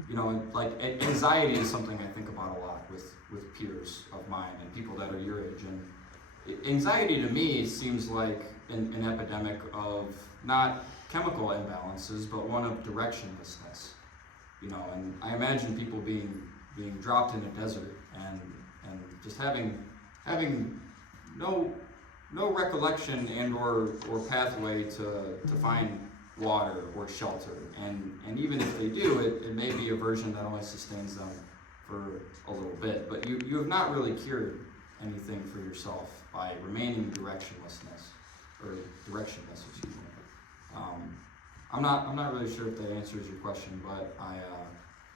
you know, like anxiety is something I think about a lot with peers of mine and people that are your age. And anxiety to me seems like an epidemic of not chemical imbalances, but one of directionlessness. You know, and I imagine people being dropped in a desert and just having no recollection and or pathway to find water or shelter. And even if they do, it may be a version that only sustains them for a little bit. But you have not really cured anything for yourself by remaining directionless, excuse me. I'm not really sure if that answers your question, but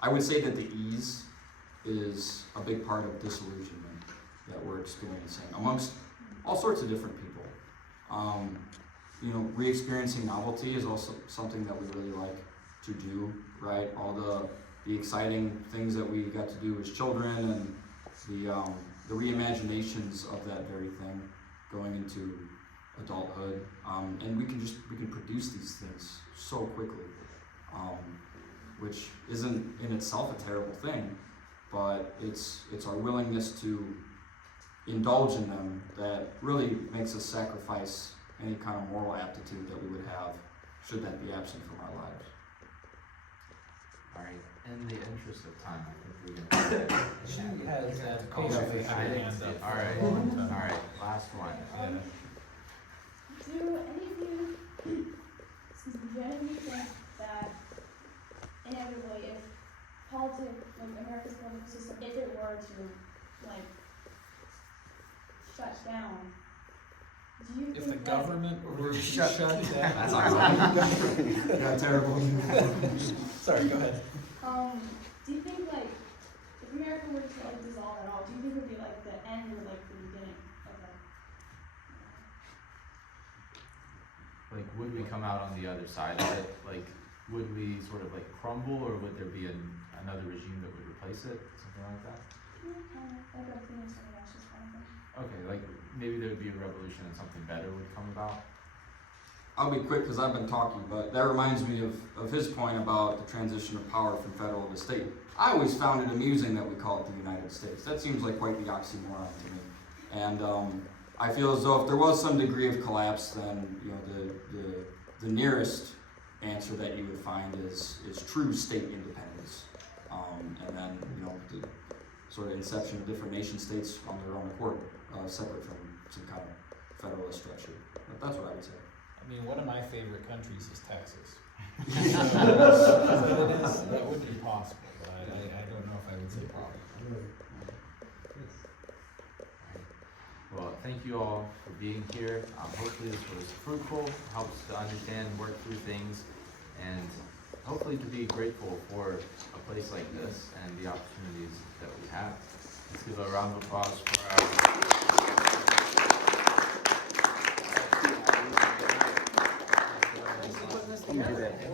I would say that the ease is a big part of disillusionment that we're experiencing amongst all sorts of different people. You know, re-experiencing novelty is also something that we really like to do, right? All the exciting things that we got to do as children and the reimaginations of that very thing going into adulthood. And we can produce these things so quickly, which isn't in itself a terrible thing, but it's our willingness to indulge in them that really makes us sacrifice any kind of moral aptitude that we would have should that be absent from our lives. All right, in the interest of time, I think we're gonna. She has patiently had her hand up. All right, last one. Do any of you, excuse me, do any of you think that inevitably if politics, like America's political system, if it were to, like, shut down, do you If think the that government were to Shut shut down. That's awesome. Got terrible. Sorry, go ahead. do you think, like, if America were to, like, dissolve at all, do you think it would be, like, the end or, like, the beginning of that? Like, would we come out on the other side of it? Like, would we sort of like crumble, or would there be another regime that would replace it? Something like that? Like a Phoenix or ashes kind of thing. Okay, like maybe there would be a revolution and something better would come about? I'll be quick because I've been talking, but that reminds me of his point about the transition of power from federal to state. I always found it amusing that we call it the United States. That seems like quite the oxymoron to me. And I feel as though if there was some degree of collapse, then you know the nearest answer that you would find is true state independence, and then you know the sort of inception of different nation states on their own accord, separate from some kind of federalist structure. But that's what I would say. I mean, one of my favorite countries is Texas. So that would be possible, but I don't know if I would say probably. Well, thank you all for being here. Hopefully this was fruitful, helps to understand, work through things, and hopefully to be grateful for a place like this and the opportunities that we have. Let's give a round of applause for our